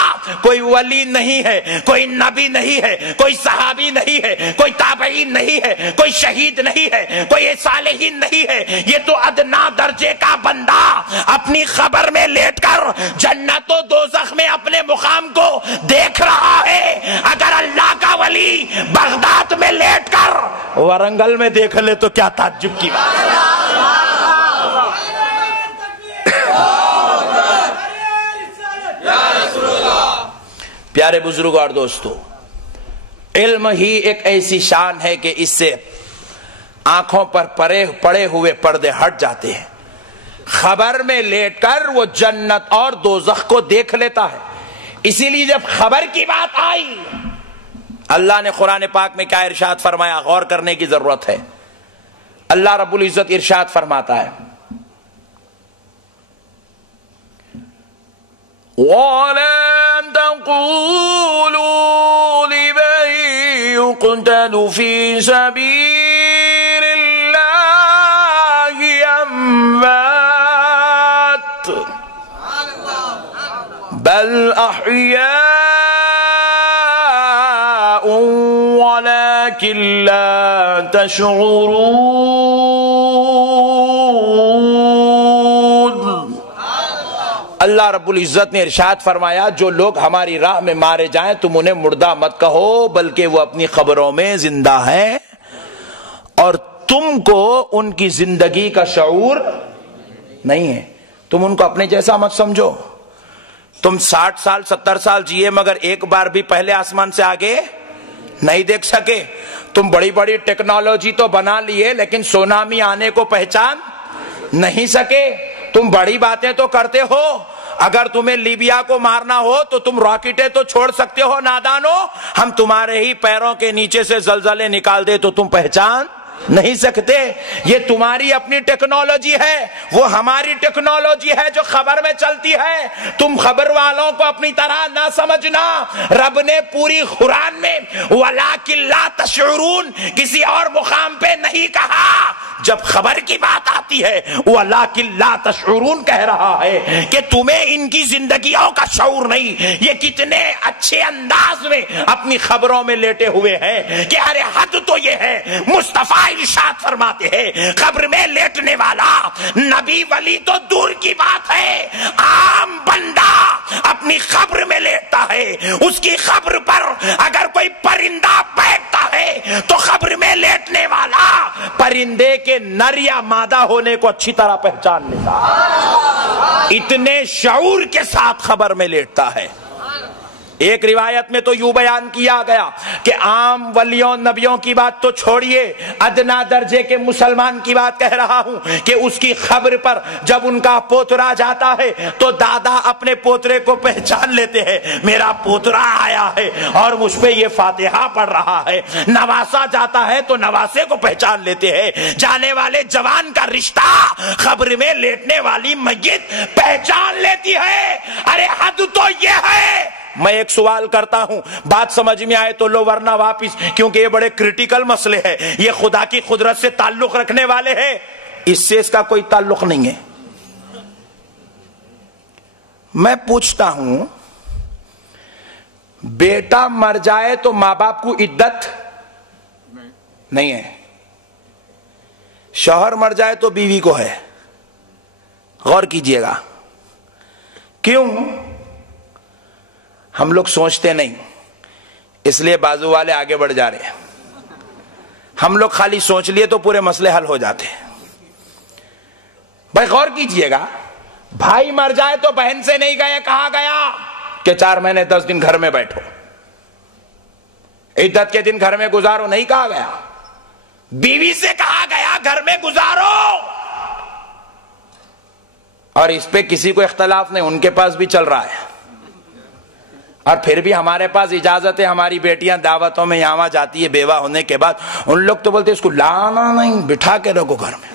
کوئی ولی نہیں ہے، کوئی نبی نہیں ہے، کوئی صحابی نہیں ہے، کوئی تابعین نہیں ہے، کوئی شہید نہیں ہے، کوئی صالحین نہیں ہے، یہ تو ادنا درجے کا بندہ اپنی خبر میں لیٹ کر جنت و دوزخ میں اپنے مقام کو دیکھ رہا ہے۔ اگر اللہ کا ولی بغداد میں لیٹ کر ورنگل میں دیکھ لے تو کیا تعجب کی بات ہے۔ پیارے بزرگوں اور دوستو، علم ہی ایک ایسی شان ہے کہ اس سے آنکھوں پر پڑے ہوئے پردے ہٹ جاتے ہیں۔ خبر میں لیٹ کر وہ جنت اور دوزخ کو دیکھ لیتا ہے۔ اسی لیے جب خبر کی بات آئی، اللہ نے قرآن پاک میں کیا ارشاد فرمایا، غور کرنے کی ضرورت ہے۔ اللہ رب العزت ارشاد فرماتا ہے وَلَا تَقُولُوا لِمَن يُقْتَلُ فِي سَبِيلِ اللَّهِ أَمْوَاتٌ بَلْ أَحْيَاءٌ وَلَكِنْ لَا تَشْعُرُونَ۔ اللہ رب العزت نے ارشاد فرمایا جو لوگ ہماری راہ میں مارے جائیں تم انہیں مردہ مت کہو، بلکہ وہ اپنی خبروں میں زندہ ہیں اور تم کو ان کی زندگی کا شعور نہیں ہے۔ تم ان کو اپنے جیسا مت سمجھو۔ تم 60 سال 70 سال جیے مگر ایک بار بھی پہلے آسمان سے آگے نہیں دیکھ سکے۔ تم بڑی بڑی ٹیکنالوجی تو بنا لیے لیکن سونامی آنے کو پہچان نہیں سکے۔ تم بڑی باتیں تو کرتے ہو، اگر تمہیں لیبیا کو مارنا ہو تو تم راکٹیں تو چھوڑ سکتے ہو نادانو، ہم تمہارے ہی پیروں کے نیچے سے زلزلے نکال دے تو تم پہچان نہیں سکتے۔ یہ تمہاری اپنی ٹیکنالوجی ہے، وہ ہماری ٹیکنالوجی ہے جو خبر میں چلتی ہے۔ تم خبر والوں کو اپنی طرح نہ سمجھنا۔ رب نے پوری قرآن میں وَلَٰكِن لَا تَشْعُرُونَ کسی اور مقام پہ نہیں کہا۔ جب خبر کی بات آتی ہے وَلَٰكِن لَا تَشْعُرُونَ کہہ رہا ہے کہ تمہیں ان کی زندگیوں کا شعور نہیں۔ یہ کتنے اچھے انداز میں اپنی خبروں میں لیٹے ہوئے ہیں کہ ارے حد تو یہ ہے، مصطفیٰ ارشاد فرماتے ہیں قبر میں لیٹنے والا نبی ولی تو دور کی بات ہے، عام بندہ اپنی قبر میں لیٹتا ہے۔ اس کی قبر پر اگر کوئی پرندہ بیٹھتا ہے تو قبر میں لیٹنے والا پرندے کے نر یا مادہ ہونے کو اچھی طرح پہچان لیتا، اتنے شعور کے ساتھ خبر میں لیٹتا ہے۔ ایک روایت میں تو یوں بیان کیا گیا کہ عام ولیوں نبیوں کی بات تو چھوڑیے، ادنا درجے کے مسلمان کی بات کہہ رہا ہوں کہ اس کی خبر پر جب ان کا پوترا جاتا ہے تو دادا اپنے پوترے کو پہچان لیتے ہیں، میرا پوترا آیا ہے اور مجھ پہ یہ فاتحہ پڑھ رہا ہے۔ نواسا جاتا ہے تو نواسے کو پہچان لیتے ہیں۔ جانے والے جوان کا رشتہ خبر میں لیٹنے والی میت پہچان لیتی ہے۔ ارے حد تو یہ ہے۔ میں ایک سوال کرتا ہوں، بات سمجھ میں آئے تو لو ورنہ واپس، کیونکہ یہ بڑے کریٹیکل مسئلے ہیں، یہ خدا کی قدرت سے تعلق رکھنے والے ہیں، اس سے اس کا کوئی تعلق نہیں ہے۔ میں پوچھتا ہوں، بیٹا مر جائے تو ماں باپ کو عدت نہیں ہے، شوہر مر جائے تو بیوی کو ہے۔ غور کیجئے گا کیوں؟ ہم لوگ سوچتے نہیں، اس لیے بازو والے آگے بڑھ جا رہے ہیں۔ ہم لوگ خالی سوچ لیے تو پورے مسئلے حل ہو جاتے ہیں۔ بھائی غور کیجئے گا، بھائی مر جائے تو بہن سے نہیں گئے، کہا گیا کہ 4 مہینے 10 دن گھر میں بیٹھو، عدت کے دن گھر میں گزارو، نہیں کہا گیا۔ بیوی سے کہا گیا گھر میں گزارو، اور اس پہ کسی کو اختلاف نہیں، ان کے پاس بھی چل رہا ہے۔ اور پھر بھی ہمارے پاس اجازت ہے، ہماری بیٹیاں دعوتوں میں یہاں جاتی ہے بیوہ ہونے کے بعد، ان لوگ تو بولتے اس کو لانا نہیں، بٹھا کے رکھو گھر میں۔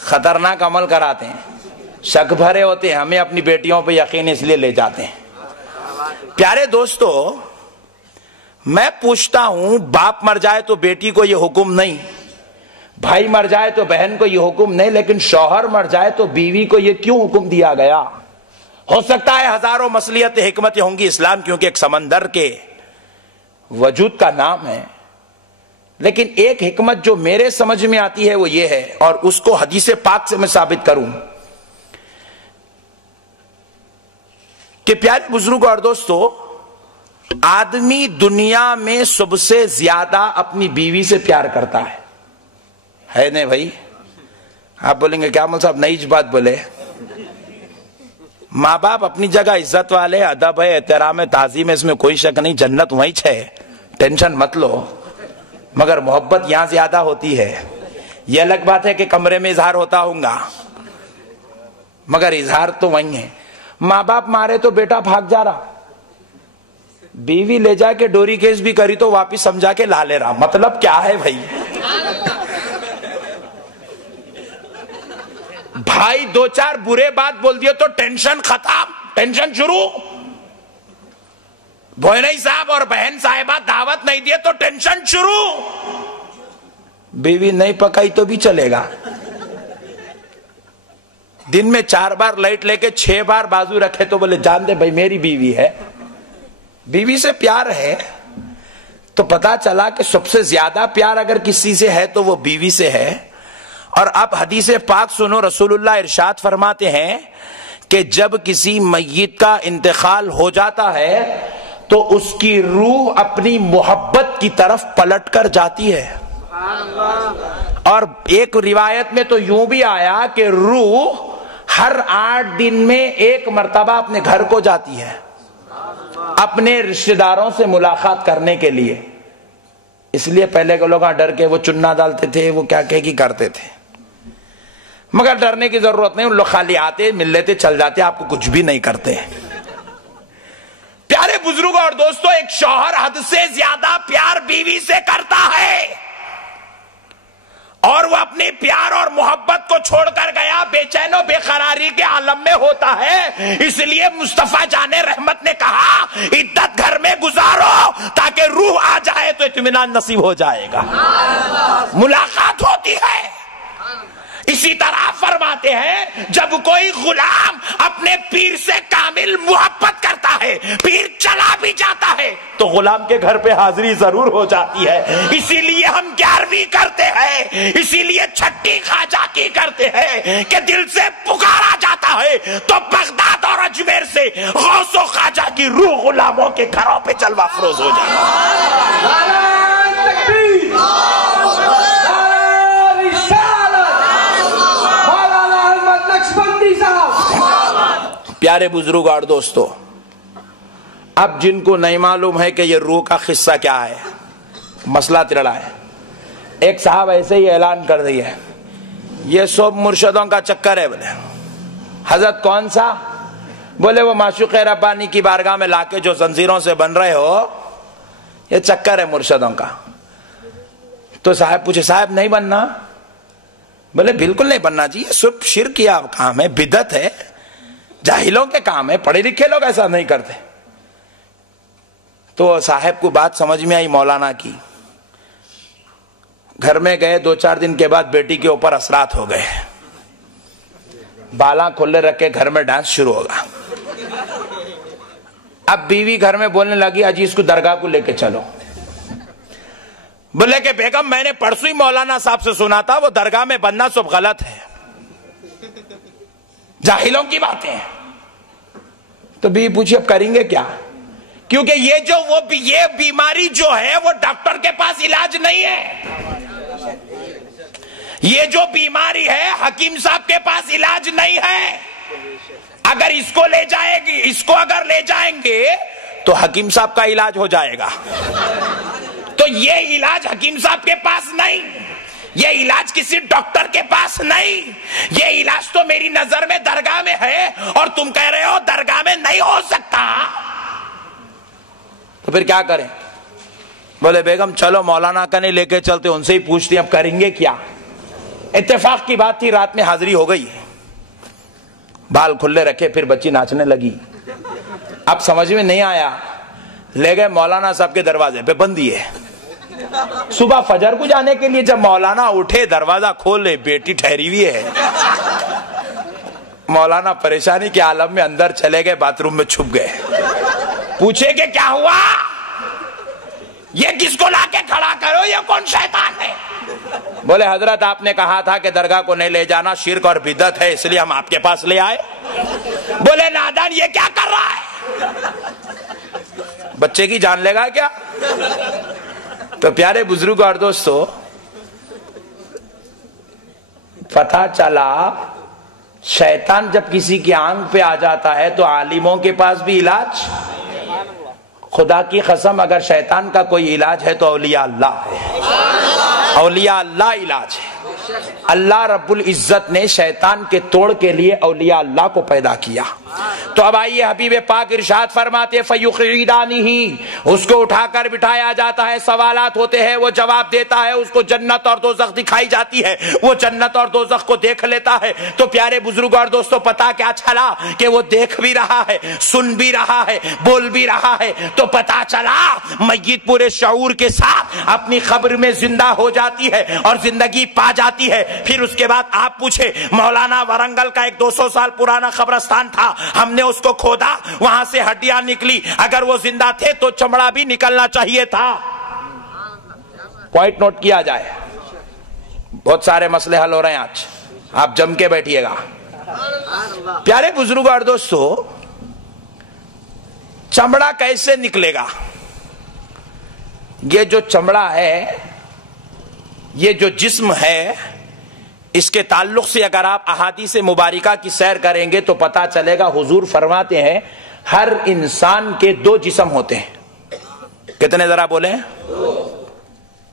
خطرناک عمل کراتے ہیں، شک بھرے ہوتے ہیں، ہمیں اپنی بیٹیوں پہ یقین اس لیے لے جاتے ہیں۔ پیارے دوستو، میں پوچھتا ہوں، باپ مر جائے تو بیٹی کو یہ حکم نہیں، بھائی مر جائے تو بہن کو یہ حکم نہیں، لیکن شوہر مر جائے تو بیوی کو یہ کیوں حکم دیا گیا؟ ہو سکتا ہے ہزاروں مصلیحت حکمتیں ہوں گی اسلام کیونکہ ایک سمندر کے وجود کا نام ہے، لیکن ایک حکمت جو میرے سمجھ میں آتی ہے وہ یہ ہے، اور اس کو حدیث پاک سے میں ثابت کروں کہ پیارے بزرگوں اور دوستو، آدمی دنیا میں سب سے زیادہ اپنی بیوی سے پیار کرتا ہے نہیں بھائی؟ آپ بولیں گے کیا مول صاحب نئی بات بولے؟ ماں باپ اپنی جگہ عزت والے، ادب ہے، احترام ہے، تعظیم ہے، اس میں کوئی شک نہیں، جنت وہیں ہے، ٹینشن مت لو، مگر محبت یہاں زیادہ ہوتی ہے۔ یہ الگ بات ہے کہ کمرے میں اظہار ہوتا ہوں گا، مگر اظہار تو وہیں ہے۔ ماں باپ مارے تو بیٹا بھاگ جا رہا، بیوی لے جا کے ڈوری کیس بھی کری تو واپس سمجھا کے لا لے رہا، مطلب کیا ہے بھائی؟ بھائی دو چار برے بات بول دیے تو ٹینشن ختم، ٹینشن شروع۔ بھوئنئی صاحب اور بہن صاحبہ دعوت نہیں دیے تو ٹینشن شروع۔ بیوی نہیں پکائی تو بھی چلے گا، دن میں 4 بار لائٹ لے کے 6 بار بازو رکھے تو بولے جان دے بھائی میری بیوی ہے، بیوی سے پیار ہے۔ تو پتا چلا کہ سب سے زیادہ پیار اگر کسی سے ہے تو وہ بیوی سے ہے۔ اور اب حدیث پاک سنو، رسول اللہ ارشاد فرماتے ہیں کہ جب کسی میت کا انتقال ہو جاتا ہے تو اس کی روح اپنی محبت کی طرف پلٹ کر جاتی ہے، اور ایک روایت میں تو یوں بھی آیا کہ روح ہر 8 دن میں 1 مرتبہ اپنے گھر کو جاتی ہے اپنے رشتہ داروں سے ملاقات کرنے کے لیے۔ اس لیے پہلے کے لوگ ڈر کے وہ چننا ڈالتے تھے، وہ کیا کہ کرتے تھے، مگر ڈرنے کی ضرورت نہیں، ان لوگ خالی آتے مل لیتے چل جاتے، آپ کو کچھ بھی نہیں کرتے۔ پیارے بزرگوں اور دوستو، ایک شوہر حد سے زیادہ پیار بیوی سے کرتا ہے، اور وہ اپنی پیار اور محبت کو چھوڑ کر گیا، بے چین و بے قراری کے عالم میں ہوتا ہے۔ اس لیے مصطفیٰ جان رحمت نے کہا عدت گھر میں گزارو تاکہ روح آ جائے تو اطمینان نصیب ہو جائے گا، ملاقات ہوتی ہے۔ اسی طرح فرماتے ہیں جب کوئی غلام اپنے پیر سے کامل محبت کرتا ہے، پیر چلا بھی جاتا ہے تو غلام کے گھر پہ حاضری ضرور ہو جاتی ہے۔ اسی لیے ہم 11ویں کرتے ہیں، اسی لیے چھٹی خواجہ کی کرتے ہیں کہ دل سے پکارا جاتا ہے تو بغداد اور اجمیر سے غوث و خواجہ کی روح غلاموں کے گھروں پہ جلوہ افروز ہو جاتی ہے۔ پیارے بزرگ اور دوستو، اب جن کو نہیں معلوم ہے کہ یہ روح کا قصہ کیا ہے، مسئلہ ترڑا ہے، ایک صاحب ایسے ہی اعلان کر دیا ہے یہ سب مرشدوں کا چکر ہے۔ بولے حضرت کون سا؟ بولے وہ معشوق ربانی کی بارگاہ میں لا کے جو زنجیروں سے بن رہے ہو، یہ چکر ہے مرشدوں کا۔ تو صاحب پوچھے صاحب نہیں بننا؟ بولے بالکل نہیں بننا جی، یہ سب شرک کیا کام ہے، بدعت ہے، جاہلوں کے کام ہے، پڑھے لکھے لوگ ایسا نہیں کرتے۔ تو صاحب کو بات سمجھ میں آئی مولانا کی، گھر میں گئے، 2-4 دن کے بعد بیٹی کے اوپر اثرات ہو گئے، بالاں کھلے رکھ کے گھر میں ڈانس شروع ہوگا۔ اب بیوی گھر میں بولنے لگی اجی اس کو درگاہ کو لے کے چلو۔ بولے کہ بیگم میں نے پرسوں ہی مولانا صاحب سے سنا تھا وہ درگاہ میں بننا سب غلط ہے، جاہلوں کی باتیں ہیں۔ تو بیوی پوچھی اب کریں گے کیا؟ کیونکہ یہ بیماری جو ہے وہ ڈاکٹر کے پاس علاج نہیں ہے، یہ جو بیماری ہے حکیم صاحب کے پاس علاج نہیں ہے۔ اگر اس کو اگر لے جائیں گے تو حکیم صاحب کا علاج ہو جائے گا، تو یہ علاج حکیم صاحب کے پاس نہیں، یہ علاج کسی ڈاکٹر کے پاس نہیں، یہ علاج تو میری نظر میں درگاہ میں ہے، اور تم کہہ رہے ہو درگاہ میں نہیں ہو سکتا، تو پھر کیا کریں؟ بولے بیگم چلو مولانا کا نہیں لے کے چلتے، ان سے ہی پوچھتے اب کریں گے کیا۔ اتفاق کی بات تھی، رات میں حاضری ہو گئی، بال کھلے رکھے، پھر بچی ناچنے لگی۔ اب سمجھ میں نہیں آیا، لے گئے مولانا صاحب کے دروازے پہ، بندی ہے۔ صبح فجر کو جانے کے لیے جب مولانا اٹھے، دروازہ کھولے، بیٹی ٹھہری ہوئی ہے۔ مولانا پریشانی کے عالم میں اندر چلے گئے, باتھ روم میں چھپ گئے. پوچھے کہ کیا ہوا, یہ کس کو لا کے کھڑا کرو, یہ کون شیطان ہے؟ بولے حضرت آپ نے کہا تھا کہ درگاہ کو نہیں لے جانا, شرک اور بدعت ہے, اس لیے ہم آپ کے پاس لے آئے. بولے نادان یہ کیا کر رہا ہے, بچے کی جان لے گا کیا؟ تو پیارے بزرگ اور دوستو, پتہ چلا شیطان جب کسی کی آنکھ پہ آ جاتا ہے تو عالموں کے پاس بھی علاج. خدا کی قسم اگر شیطان کا کوئی علاج ہے تو اولیاء اللہ ہے, اولیاء اللہ علاج ہے. اللہ رب العزت نے شیطان کے توڑ کے لیے اولیاء اللہ کو پیدا کیا. تو اب آئیے حبیب پاک ارشاد فرماتے فَيُقْعِدَانِهِ, اس کو اٹھا کر بٹھایا جاتا ہے, سوالات ہوتے ہیں, وہ جواب دیتا ہے, اس کو جنت اور دوزخ دکھائی جاتی ہے, وہ جنت اور دوزخ کو دیکھ لیتا ہے. تو پیارے بزرگ اور دوستو پتا کیا چلا کہ وہ دیکھ بھی رہا ہے, سن بھی رہا ہے, بول بھی رہا ہے. تو پتا چلا میت پورے شعور کے ساتھ اپنی قبر میں زندہ ہو جاتی ہے اور زندگی پا جاتی ہے. پھر اس کے بعد آپ پوچھے مولانا ورنگل کا ایک 200 سال پرانا قبرستان تھا, ہم نے اس کو کھودا, وہاں سے ہڈیاں نکلی, اگر وہ زندہ تھے تو چمڑا بھی نکلنا چاہیے تھا. پوائنٹ نوٹ کیا جائے, بہت سارے مسئلے حل ہو رہے ہیں آج, آپ جم کے بیٹھیے گا. پیارے بزرگ اور دوستو, چمڑا کیسے نکلے گا؟ یہ جو چمڑا ہے, یہ جو جسم ہے, اس کے تعلق سے اگر آپ احادیث مبارکہ کی سیر کریں گے تو پتا چلے گا, حضور فرماتے ہیں ہر انسان کے 2 جسم ہوتے ہیں. کتنے ذرا بولیں؟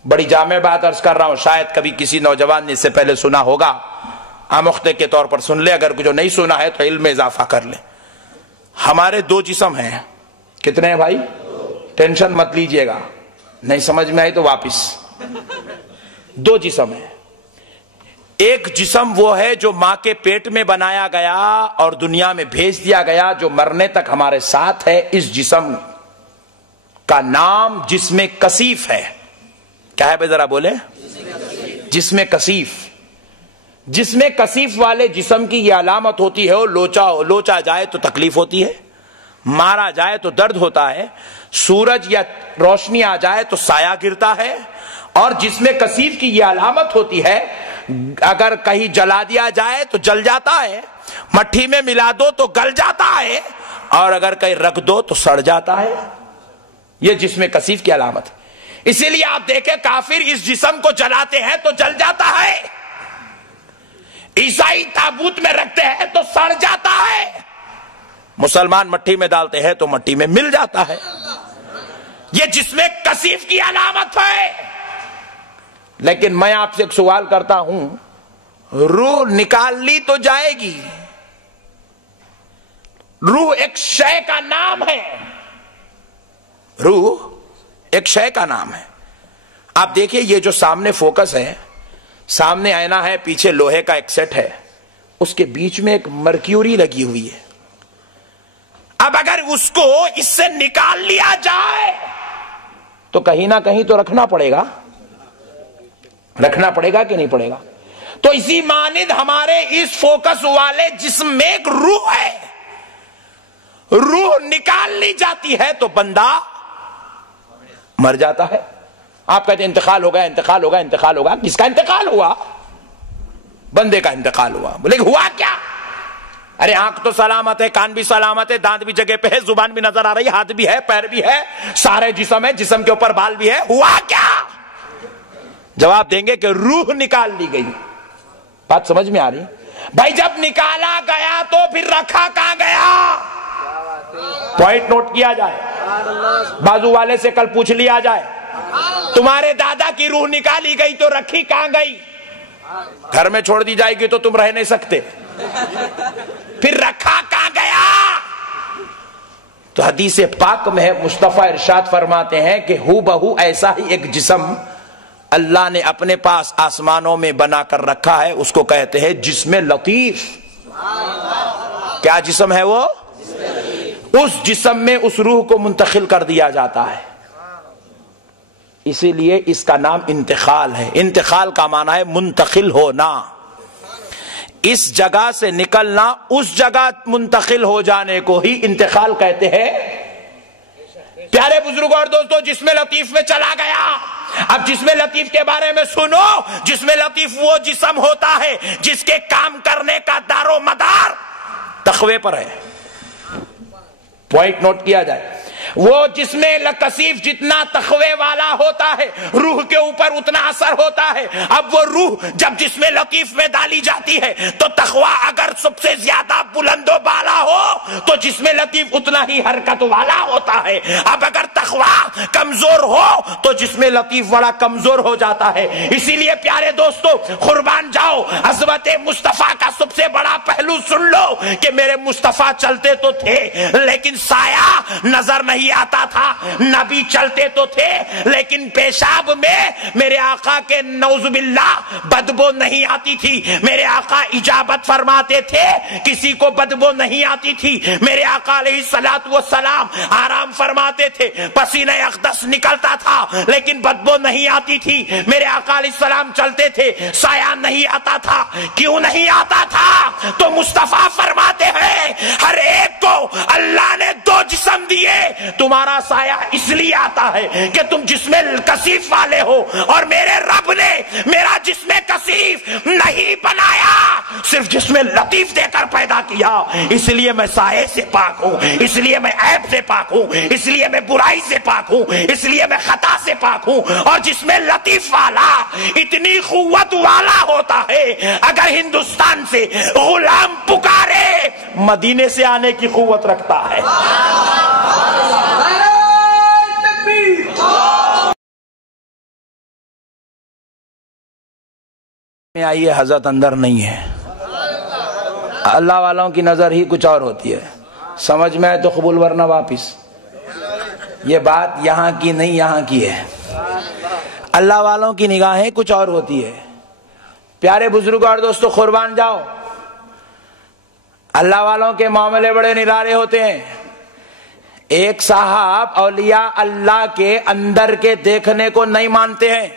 بڑی جامع بات عرض کر رہا ہوں, شاید کبھی کسی نوجوان نے اس سے پہلے سنا ہوگا, آموختہ کے طور پر سن لے, اگر جو نہیں سنا ہے تو علم میں اضافہ کر لے. ہمارے 2 جسم ہیں. کتنے ہیں بھائی؟ ٹینشن مت لیجئے گا, نہیں سمجھ میں آئی تو واپس. 2 جسم ہیں. ایک جسم وہ ہے جو ماں کے پیٹ میں بنایا گیا اور دنیا میں بھیج دیا گیا, جو مرنے تک ہمارے ساتھ ہے. اس جسم کا نام جسم کثیف ہے. کیا ہے بھائی ذرا بولے؟ جسم کثیف. جسم کثیف والے جسم کی یہ علامت ہوتی ہے, لوچا جائے تو تکلیف ہوتی ہے, مارا جائے تو درد ہوتا ہے, سورج یا روشنی آ جائے تو سایہ گرتا ہے. اور جسم کثیف کی یہ علامت ہوتی ہے, اگر کہیں جلا دیا جائے تو جل جاتا ہے, مٹھی میں ملا دو تو گل جاتا ہے, اور اگر کہیں رکھ دو تو سڑ جاتا ہے. یہ جسم کثیف کی علامت ہے. اسی لیے آپ دیکھیں کافر اس جسم کو جلاتے ہیں تو جل جاتا ہے, عیسائی تابوت میں رکھتے ہیں تو سڑ جاتا ہے, مسلمان مٹھی میں ڈالتے ہیں تو مٹی میں مل جاتا ہے. یہ جسم کثیف کی علامت ہے. لیکن میں آپ سے ایک سوال کرتا ہوں, روح نکال لی تو جائے گی. روح ایک شے کا نام ہے, روح ایک شے کا نام ہے. آپ دیکھیں یہ جو سامنے فوکس ہے, سامنے آئینہ ہے, پیچھے لوہے کا ایک سیٹ ہے, اس کے بیچ میں ایک مرکیوری لگی ہوئی ہے. اب اگر اس کو اس سے نکال لیا جائے تو کہیں نہ کہیں تو رکھنا پڑے گا, رکھنا پڑے گا کہ نہیں پڑے گا؟ تو اسی مانند ہمارے اس فوکس والے جسم میں ایک روح ہے, روح نکال لی جاتی ہے تو بندہ مر جاتا ہے. آپ کہتے ہیں انتقال ہو گیا, انتقال ہو گیا, انتقال ہو گیا. کس کا انتقال ہوا؟ بندے کا انتقال ہوا. بولے ہوا کیا؟ ارے آنکھ تو سلامت ہے, کان بھی سلامت ہے, دانت بھی جگہ پہ ہے, زبان بھی نظر آ رہی ہے, ہاتھ بھی ہے, پیر بھی ہے, سارے جسم ہے, جسم کے اوپر بال بھی ہے. ہوا کیا؟ جواب دیں گے کہ روح نکال لی گئی. بات سمجھ میں آ رہی؟ بھائی جب نکالا گیا تو پھر رکھا کہاں گیا؟ پوائنٹ نوٹ کیا جائے, بازو والے سے کل پوچھ لیا جائے, تمہارے دادا کی روح نکالی گئی تو رکھی کہاں گئی؟ گھر میں چھوڑ دی جائے گی تو تم رہ نہیں سکتے, پھر رکھا کہاں گیا؟ تو حدیث پاک میں ہے, مصطفیٰ ارشاد فرماتے ہیں کہ ہو بہو ایسا ہی ایک جسم اللہ نے اپنے پاس آسمانوں میں بنا کر رکھا ہے, اس کو کہتے ہیں جسم لطیف. کیا جسم ہے وہ؟ اس جسم میں اس روح کو منتقل کر دیا جاتا ہے. اسی لیے اس کا نام انتقال ہے. انتقال کا معنی ہے منتقل ہونا. اس جگہ سے نکلنا اس جگہ منتقل ہو جانے کو ہی انتقال کہتے ہیں۔ پیارے بزرگوں اور دوستوں، جسم لطیف میں چلا گیا۔ اب جسم لطیف کے بارے میں سنو۔ جسم لطیف وہ جسم ہوتا ہے جس کے کام کرنے کا دار و مدار تقوی پر ہے۔ پوائنٹ نوٹ کیا جائے، وہ جسم کثیف جتنا تقوی والا ہوتا ہے روح کے اوپر اتنا اثر ہوتا ہے۔ اب وہ روح جب جسم لطیف میں ڈالی جاتی ہے تو تقوی اگر سب سے زیادہ بلند و بالا ہو تو جسم لطیف اتنا ہی حرکت والا ہوتا ہے۔ اب اگر تقوی کمزور ہو تو جسم لطیف بڑا کمزور ہو جاتا ہے۔ اسی لیے پیارے دوستو قربان جاؤ، عظمت مصطفیٰ کا سب سے بڑا پہلو سن لو کہ میرے مصطفیٰ چلتے تو تھے لیکن سایہ نظر نہیں آتا تھا۔ نبی چلتے تو تھے لیکن پیشاب میں میرے آقا کے نعوذ باللہ بدبو نہیں آتی تھی۔ میرے آقا اجابت فرماتے تھے، کسی کو بدبو نہیں آتی تھی۔ میرے آقا علیہ الصلوۃ والسلام آرام فرماتے تھے، پسینہ اقدس نکلتا تھا لیکن بدبو نہیں آتی تھی۔ میرے آقا علیہ السلام چلتے تھے، سایہ نہیں آتا تھا۔ کیوں نہیں آتا تھا؟ تو مصطفیٰ فرماتے ہیں ہر ایک کو اللہ نے دو جسم دیے، تمہارا سایہ اس لیے آتا ہے کہ تم جسم کثیف والے ہو، اور میرے رب نے میرا جسم کثیف نہیں بنایا، صرف جسم لطیف دے کر پیدا کیا۔ اس لیے میں سائے سے پاک ہوں، اس لیے میں عیب سے پاک ہوں، اس لیے میں برائی سے پاک ہوں، اس لیے میں خطا سے پاک ہوں۔ اور جسم لطیف والا اتنی قوت والا ہوتا ہے، اگر ہندوستان سے غلام پکارے مدینے سے آنے کی قوت رکھتا ہے۔ آئیے، حضرت اندر نہیں ہے، اللہ والوں کی نظر ہی کچھ اور ہوتی ہے۔ سمجھ میں آئے تو قبول ورنہ واپس۔ یہ بات یہاں کی نہیں، یہاں کی ہے۔ اللہ والوں کی نگاہیں کچھ اور ہوتی ہے۔ پیارے بزرگوں اور دوستو قربان جاؤ، اللہ والوں کے معاملے بڑے نرالے ہوتے ہیں۔ ایک صاحب اولیاء اللہ کے اندر کے دیکھنے کو نہیں مانتے ہیں۔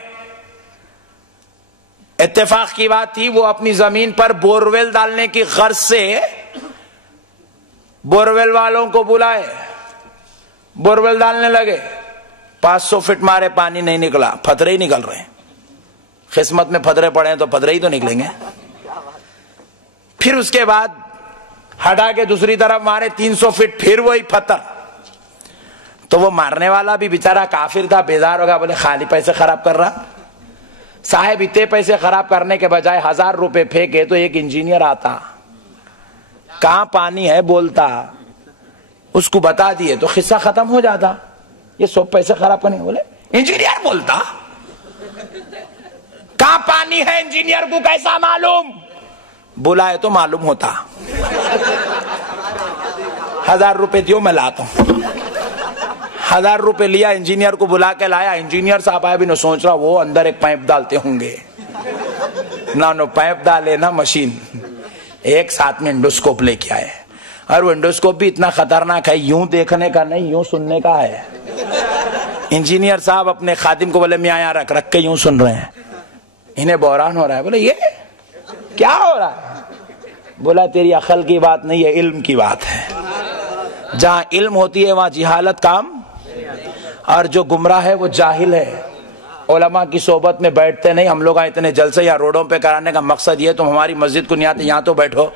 اتفاق کی بات تھی، وہ اپنی زمین پر بورویل ڈالنے کی غرض سے بورویل والوں کو بلائے، بورویل ڈالنے لگے۔ 500 فٹ مارے، پانی نہیں نکلا، پتھرے ہی نکل رہے ہیں۔ قسمت میں پتھرے پڑے ہیں تو پتھرے ہی تو نکلیں گے۔ پھر اس کے بعد ہٹا کے دوسری طرف مارے 300 فٹ، پھر وہی پتھر۔ تو وہ مارنے والا بھی بیچارہ کافر تھا، بیزار ہوگا، بولے خالی پیسے خراب کر رہا صاحب۔ اتنے پیسے خراب کرنے کے بجائے 1000 روپے پھینکے تو ایک انجینئر آتا، کہاں پانی ہے بولتا، اس کو بتا دیے تو قصہ ختم ہو جاتا۔ یہ سب پیسے خراب کرنے، بولے انجینئر بولتا کہاں پانی ہے، انجینئر کو کیسا معلوم؟ بلائے تو معلوم ہوتا۔ 1000 روپے دیو میں لاتا ہوں۔ 1000 روپے لیا، انجینئر کو بلا کے لایا۔ انجینئر صاحب آئے بھی نہ سوچ رہا وہ اندر ایک پائپ ڈالتے ہوں گے، نہ پائپ ڈالے نہ مشین، ایک ساتھ میں انڈوسکوپ لے کے آئے۔ اور وہ انڈوسکوپ بھی اتنا خطرناک ہے، یوں دیکھنے کا نہیں، یوں سننے کا ہے۔ انجینئر صاحب اپنے خادم کو بولے میاں یہاں رکھ کے یوں سن رہے ہیں، انہیں بحران ہو رہا ہے۔ بولے یہ کیا ہو رہا ہے؟ بولا تیری عقل کی بات نہیں ہے، علم کی بات ہے۔ جہاں علم ہوتی ہے وہاں جہالت کام، اور جو گمراہ ہے وہ جاہل ہے۔ علماء کی صحبت میں بیٹھتے نہیں ہم لوگ، اتنے جلسے یا روڈوں پہ کرانے کا مقصد یہ تم ہماری مسجد کو نہیں آتے، یہاں تو بیٹھو۔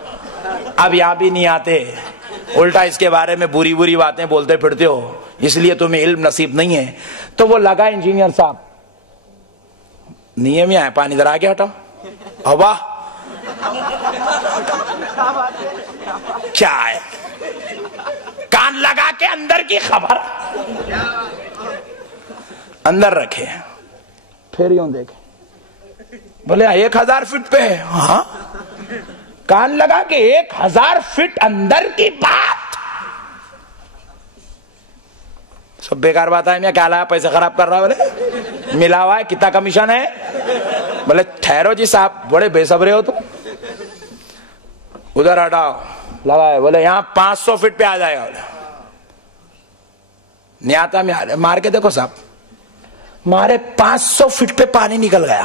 اب یہاں بھی نہیں آتے، الٹا اس کے بارے میں بری بری باتیں بولتے پھرتے ہو، اس لیے تمہیں علم نصیب نہیں ہے۔ تو وہ لگا انجینئر صاحب، نیم ہے پانی ذرا آگے ہٹاؤ، ہوا کیا ہے، کان لگا کے اندر کی خبر اندر رکھے، پھر یوں دیکھے، بولے 1000 فٹ پہ ہے، ہاں کان لگا کے 1000 فٹ اندر کی بات، سب بیکار بات ہے۔ میں کیا لایا، پیسے خراب کر رہا، بولے ملا ہوا ہے، کتنا کمیشن ہے؟ بولے ٹھہرو جی صاحب، بڑے بے صبرے ہو تم، ادھر ہٹاؤ، لگائے۔ بولے یہاں 500 فٹ پہ آ جائے گا، نہیں آتا، میں مار کے دیکھو صاحب، مارے 500 فٹ پہ پانی نکل گیا۔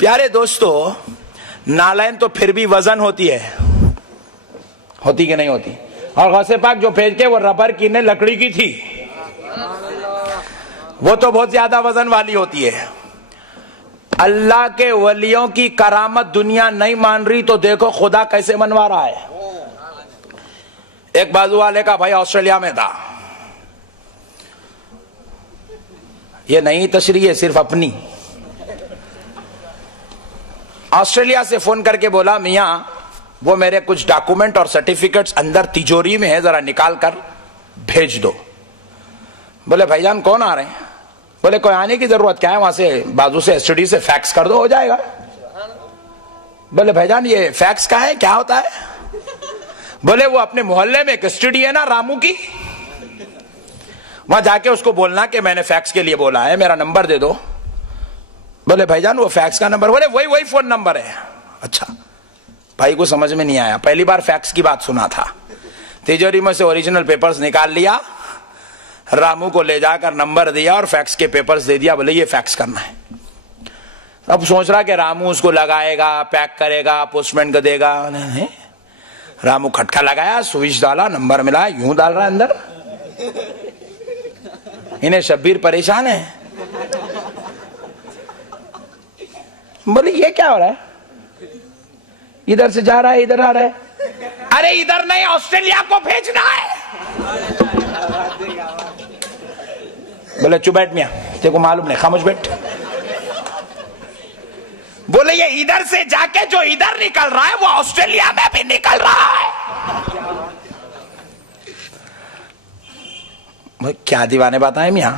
پیارے دوستو، نالین تو پھر بھی وزن ہوتی ہے، ہوتی کہ نہیں ہوتی؟ اور غوث پاک جو بھیج کے وہ ربر کی نے لکڑی کی تھی، وہ تو بہت زیادہ وزن والی ہوتی ہے۔ اللہ کے ولیوں کی کرامت دنیا نہیں مان رہی تو دیکھو خدا کیسے منوا رہا ہے۔ ایک بازو والے کا بھائی آسٹریلیا میں تھا، یہ نہیں تشریح ہے صرف اپنی، آسٹریلیا سے فون کر کے بولا میاں وہ میرے کچھ ڈاکومنٹ اور سرٹیفکیٹس اندر تجوری میں ہے، ذرا نکال کر بھیج دو۔ بولے بھائی جان کون آ رہے ہیں؟ بولے کوئی آنے کی ضرورت کیا ہے، وہاں سے بازو سے STD سے فیکس کر دو ہو جائے گا۔ بولے بھائی جان یہ فیکس کا ہے، کیا ہوتا ہے؟ بولے وہ اپنے محلے میں ایک STD ہے نا رامو کی، وہاں جا کے اس کو بولنا کہ میں نے فیکس کے لیے بولا ہے، میرا نمبر دے دو۔ بولے بھائی جان وہ فیکس کا نمبر؟ بولے وہی فون نمبر ہے۔ اچھا، بھائی کو سمجھ میں نہیں آیا، پہلی بار فیکس کی بات سنا تھا، تجوری میں سے اوریجنل پیپرز نکال لیا، رامو کو لے جا کر نمبر دیا اور فیکس کے پیپرز دے دیا، بولے یہ فیکس کرنا ہے۔ اب سوچ رہا کہ رامو اس کو لگائے گا، پیک کرے گا، پوسٹ مین کو دے گا۔ رامو کھٹکا لگایا، سوئچ ڈالا، نمبر ملا، یوں ڈال رہا ہے اندر۔ انہیں شبیر پریشان ہے، بولے یہ کیا ہو رہا ہے؟ ادھر سے جا رہا ہے ادھر آ رہا ہے۔ ارے ادھر نہیں، آسٹریلیا کو بھیجنا ہے۔ بولے چپ بیٹھ میاں، تیرے کو معلوم نہیں، خاموش بیٹھ۔ بولے یہ ادھر سے جا کے جو ادھر نکل رہا ہے وہ آسٹریلیا میں بھی نکل رہا ہے۔ کیا دیوانے بات ہے میاں،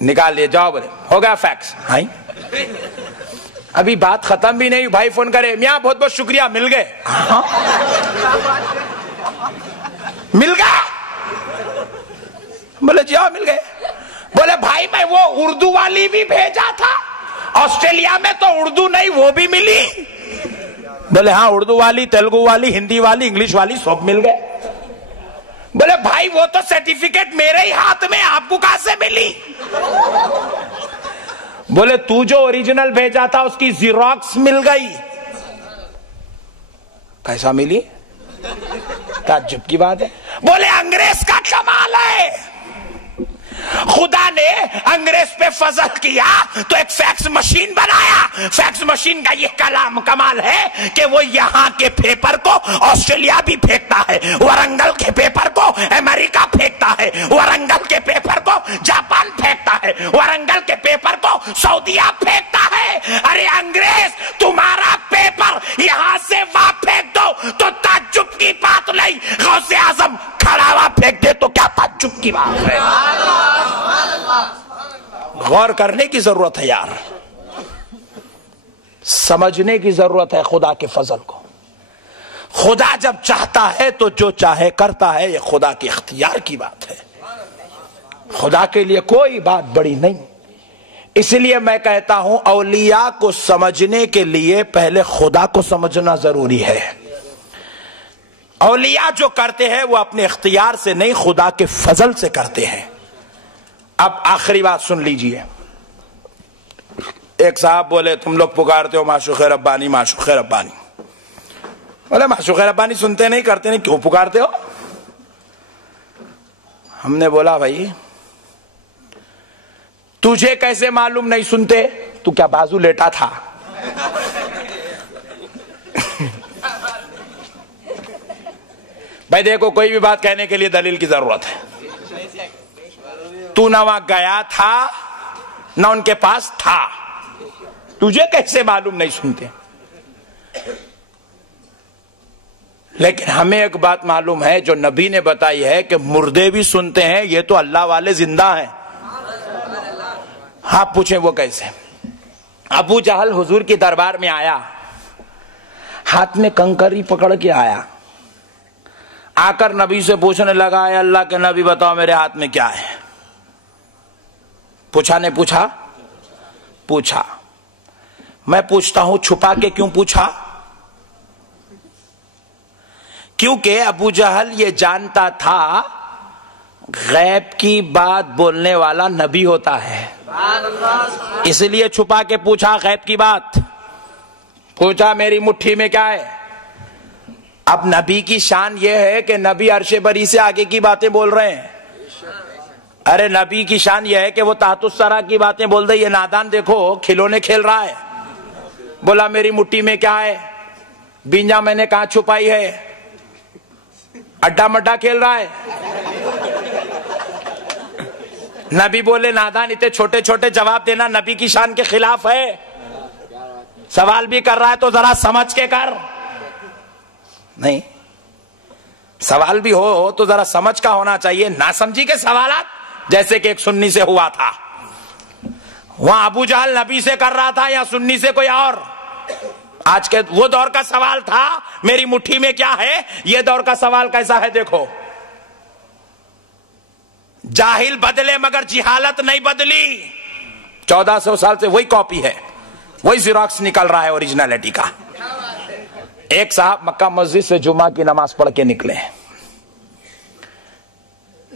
نکال لیے، جاؤ۔ بولے ہو گیا فیکس؟ ہاں، ابھی بات ختم بھی نہیں، بھائی فون کرے، میاں بہت بہت شکریہ، مل گئے؟ مل گیا؟ بولے جی ہاں مل گئے۔ بولے بھائی میں وہ اردو والی بھی بھیجا تھا، آسٹریلیا میں تو اردو نہیں، وہ بھی ملی؟ بولے ہاں اردو والی، تیلگو والی، ہندی والی، انگلش والی سب مل گئے۔ بولے بھائی وہ تو سرٹیفکیٹ میرے ہی ہاتھ میں، آپ کو کہاں سے ملی؟ بولے تو جو اوریجنل بھیجا تھا اس کی زیروکس مل گئی۔ کیسا ملی؟ تعجب کی بات ہے۔ بولے انگریز کا کمال ہے، خدا نے انگریز پہ فضل کیا تو ایک فیکس مشین بنایا۔ فیکس مشین کا یہ کمال ہے کہ وہ یہاں کے پیپر کو آسٹریلیا بھی پھینکتا ہے، ورنگل کے پیپر کو امریکہ پھینکتا ہے، ورنگل کے پیپر کو جاپان پھینکتا ہے، ورنگل کے پیپر کو سعودیہ پھینکتا ہے۔ ارے انگریز تمہارا پیپر یہاں سے وہاں پھینک دو تو تعجب کی بات نہیں، غوث اعظم کھڑا ہوا پھینک دے تو کیا تعجب کی بات ہے؟ غور کرنے کی ضرورت ہے یار، سمجھنے کی ضرورت ہے خدا کے فضل کو۔ خدا جب چاہتا ہے تو جو چاہے کرتا ہے، یہ خدا کے اختیار کی بات ہے، خدا کے لیے کوئی بات بڑی نہیں۔ اس لیے میں کہتا ہوں اولیاء کو سمجھنے کے لیے پہلے خدا کو سمجھنا ضروری ہے۔ اولیاء جو کرتے ہیں وہ اپنے اختیار سے نہیں، خدا کے فضل سے کرتے ہیں۔ اب آخری بات سن لیجئے۔ ایک صاحب بولے تم لوگ پکارتے ہو معشوق ربانی، معشوق ربانی۔ بولے معشوق ربانی سنتے نہیں، کرتے نہیں، کیوں پکارتے ہو؟ ہم نے بولا بھائی تجھے کیسے معلوم نہیں سنتے؟ تو کیا بازو لیٹا تھا؟ بھائی دیکھو کوئی بھی بات کہنے کے لیے دلیل کی ضرورت ہے۔ تو نہ وہاں گیا تھا نہ ان کے پاس تھا، تجھے کیسے معلوم نہیں سنتے؟ لیکن ہمیں ایک بات معلوم ہے جو نبی نے بتائی ہے کہ مردے بھی سنتے ہیں، یہ تو اللہ والے زندہ ہیں۔ آپ پوچھیں وہ کیسے؟ ابو جہل حضور کی دربار میں آیا، ہاتھ میں کنکری پکڑ کے آیا، آ کر نبی سے پوچھنے لگا اے اللہ کے نبی بتاؤ میرے ہاتھ میں کیا ہے؟ پوچھا نہیں پوچھا؟ پوچھا۔ میں پوچھتا ہوں چھپا کے کیوں پوچھا؟ کیونکہ ابو جہل یہ جانتا تھا غیب کی بات بولنے والا نبی ہوتا ہے، اس لیے چھپا کے پوچھا غیب کی بات، پوچھا میری مٹھی میں کیا ہے۔ اب نبی کی شان یہ ہے کہ نبی عرش بری سے آگے کی باتیں بول رہے ہیں۔ ارے نبی کی شان یہ ہے کہ وہ تحت الثری کی باتیں بول رہے، یہ نادان دیکھو کھلونے کھیل رہا ہے، بولا میری مٹھی میں کیا ہے، بینجا میں نے کہاں چھپائی ہے، اڈا مڈا کھیل رہا ہے۔ نبی بولے نادان اتنے چھوٹے چھوٹے جواب دینا نبی کی شان کے خلاف ہے، سوال بھی کر رہا ہے تو ذرا سمجھ کے کر، نہیں سوال بھی ہو تو ذرا سمجھ کا ہونا چاہیے، نہ سمجھی کے سوالات، جیسے کہ ایک سنی سے ہوا تھا، وہاں ابو جہل نبی سے کر رہا تھا یا سنی سے کوئی اور، آج کے وہ دور کا سوال تھا میری مٹھی میں کیا ہے، یہ دور کا سوال کیسا ہے دیکھو، جاہل بدلے مگر جہالت نہیں بدلی، 1400 سال سے وہی کاپی ہے، وہی زیراکس نکل رہا ہے اوریجنلٹی کا۔ ایک صاحب مکہ مسجد سے جمعہ کی نماز پڑھ کے نکلے،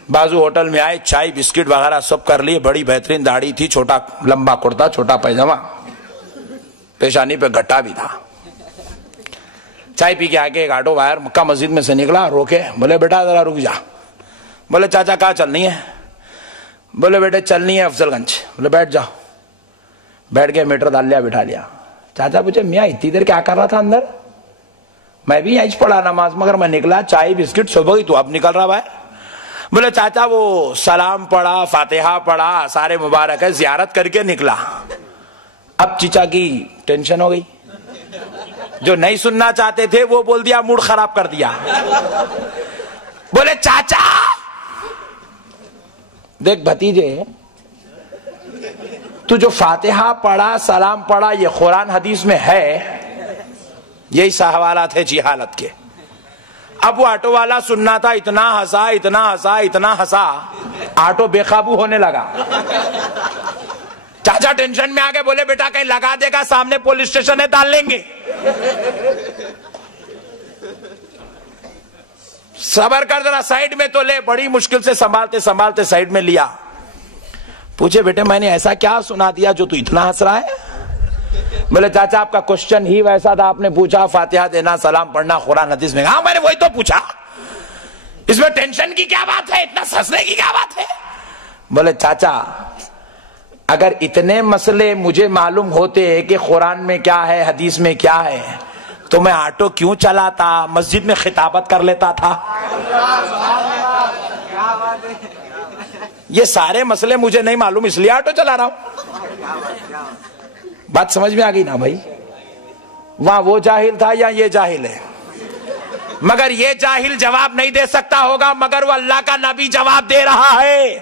بازو ہوٹل میں آئے، چائے بسکٹ وغیرہ سب کر لیے، بڑی بہترین داڑھی تھی، چھوٹا لمبا کرتا، چھوٹا پیجامہ، پیشانی پہ گھٹا بھی تھا، چائے پی کے آگے ایک آٹو وائر مکہ مسجد میں سے نکلا، روکے، بولے بیٹا ذرا رک جا، بولے چاچا کہاں چلنی ہے، بولے بیٹے چلنی ہے افضل گنج، بولے بیٹھ جاؤ، بیٹھ کے میٹر ڈال لیا، بٹھا لیا، چاچا پوچھے میاں اتنی دیر کیا کر رہا تھا اندر، میں بھی یہیں پڑھا نماز مگر میں نکلا چائے بسکٹ صبح ہی، تو اب نکل رہا بھائی، بولے چاچا وہ سلام پڑھا، فاتحہ پڑھا، سارے مبارک ہے، زیارت کر کے نکلا۔ اب چچا کی ٹینشن ہو گئی، جو نہیں سننا چاہتے تھے وہ بول دیا، موڈ خراب کر دیا، بولے چاچا دیکھ بھتیجے، تو جو فاتحہ پڑھا، سلام پڑھا، یہ قرآن حدیث میں ہے، یہی سوالات ہے جہالت کے۔ اب وہ آٹو والا سننا تھا، اتنا ہنسا اتنا ہنسا اتنا ہنسا، آٹو بے قابو ہونے لگا، چاچا ٹینشن میں آ گئے، بولے بیٹا کہیں لگا دے گا، سامنے پولیس اسٹیشن ہے، ڈال لیں گے، صبر کر ذرا سائیڈ میں تو لے، بڑی مشکل سے سنبھالتے سنبھالتے سائیڈ میں لیا، پوچھے بیٹے میں نے ایسا کیا سنا دیا جو تو اتنا ہنس رہا ہے، بولے چاچا آپ کا کوشچن ہی ویسا تھا، آپ نے پوچھا فاتحہ دینا، سلام پڑھنا قرآن حدیث میں، ہاں میں نے وہی تو پوچھا، اس میں ٹینشن کی کیا بات ہے، اتنا ہنسنے کی کیا بات ہے، بولے چاچا اگر اتنے مسئلے مجھے معلوم ہوتے کہ قرآن میں کیا ہے حدیث میں کیا ہے تو میں آٹو کیوں چلاتا، مسجد میں خطابت کر لیتا تھا، یہ سارے مسئلے مجھے نہیں معلوم اس لیے آٹو چلا رہا ہوں۔ بات سمجھ میں آ گئی نا بھائی، وہاں وہ جاہل تھا یا یہ جاہل ہے، مگر یہ جاہل جواب نہیں دے سکتا ہوگا، مگر وہ اللہ کا نبی جواب دے رہا ہے۔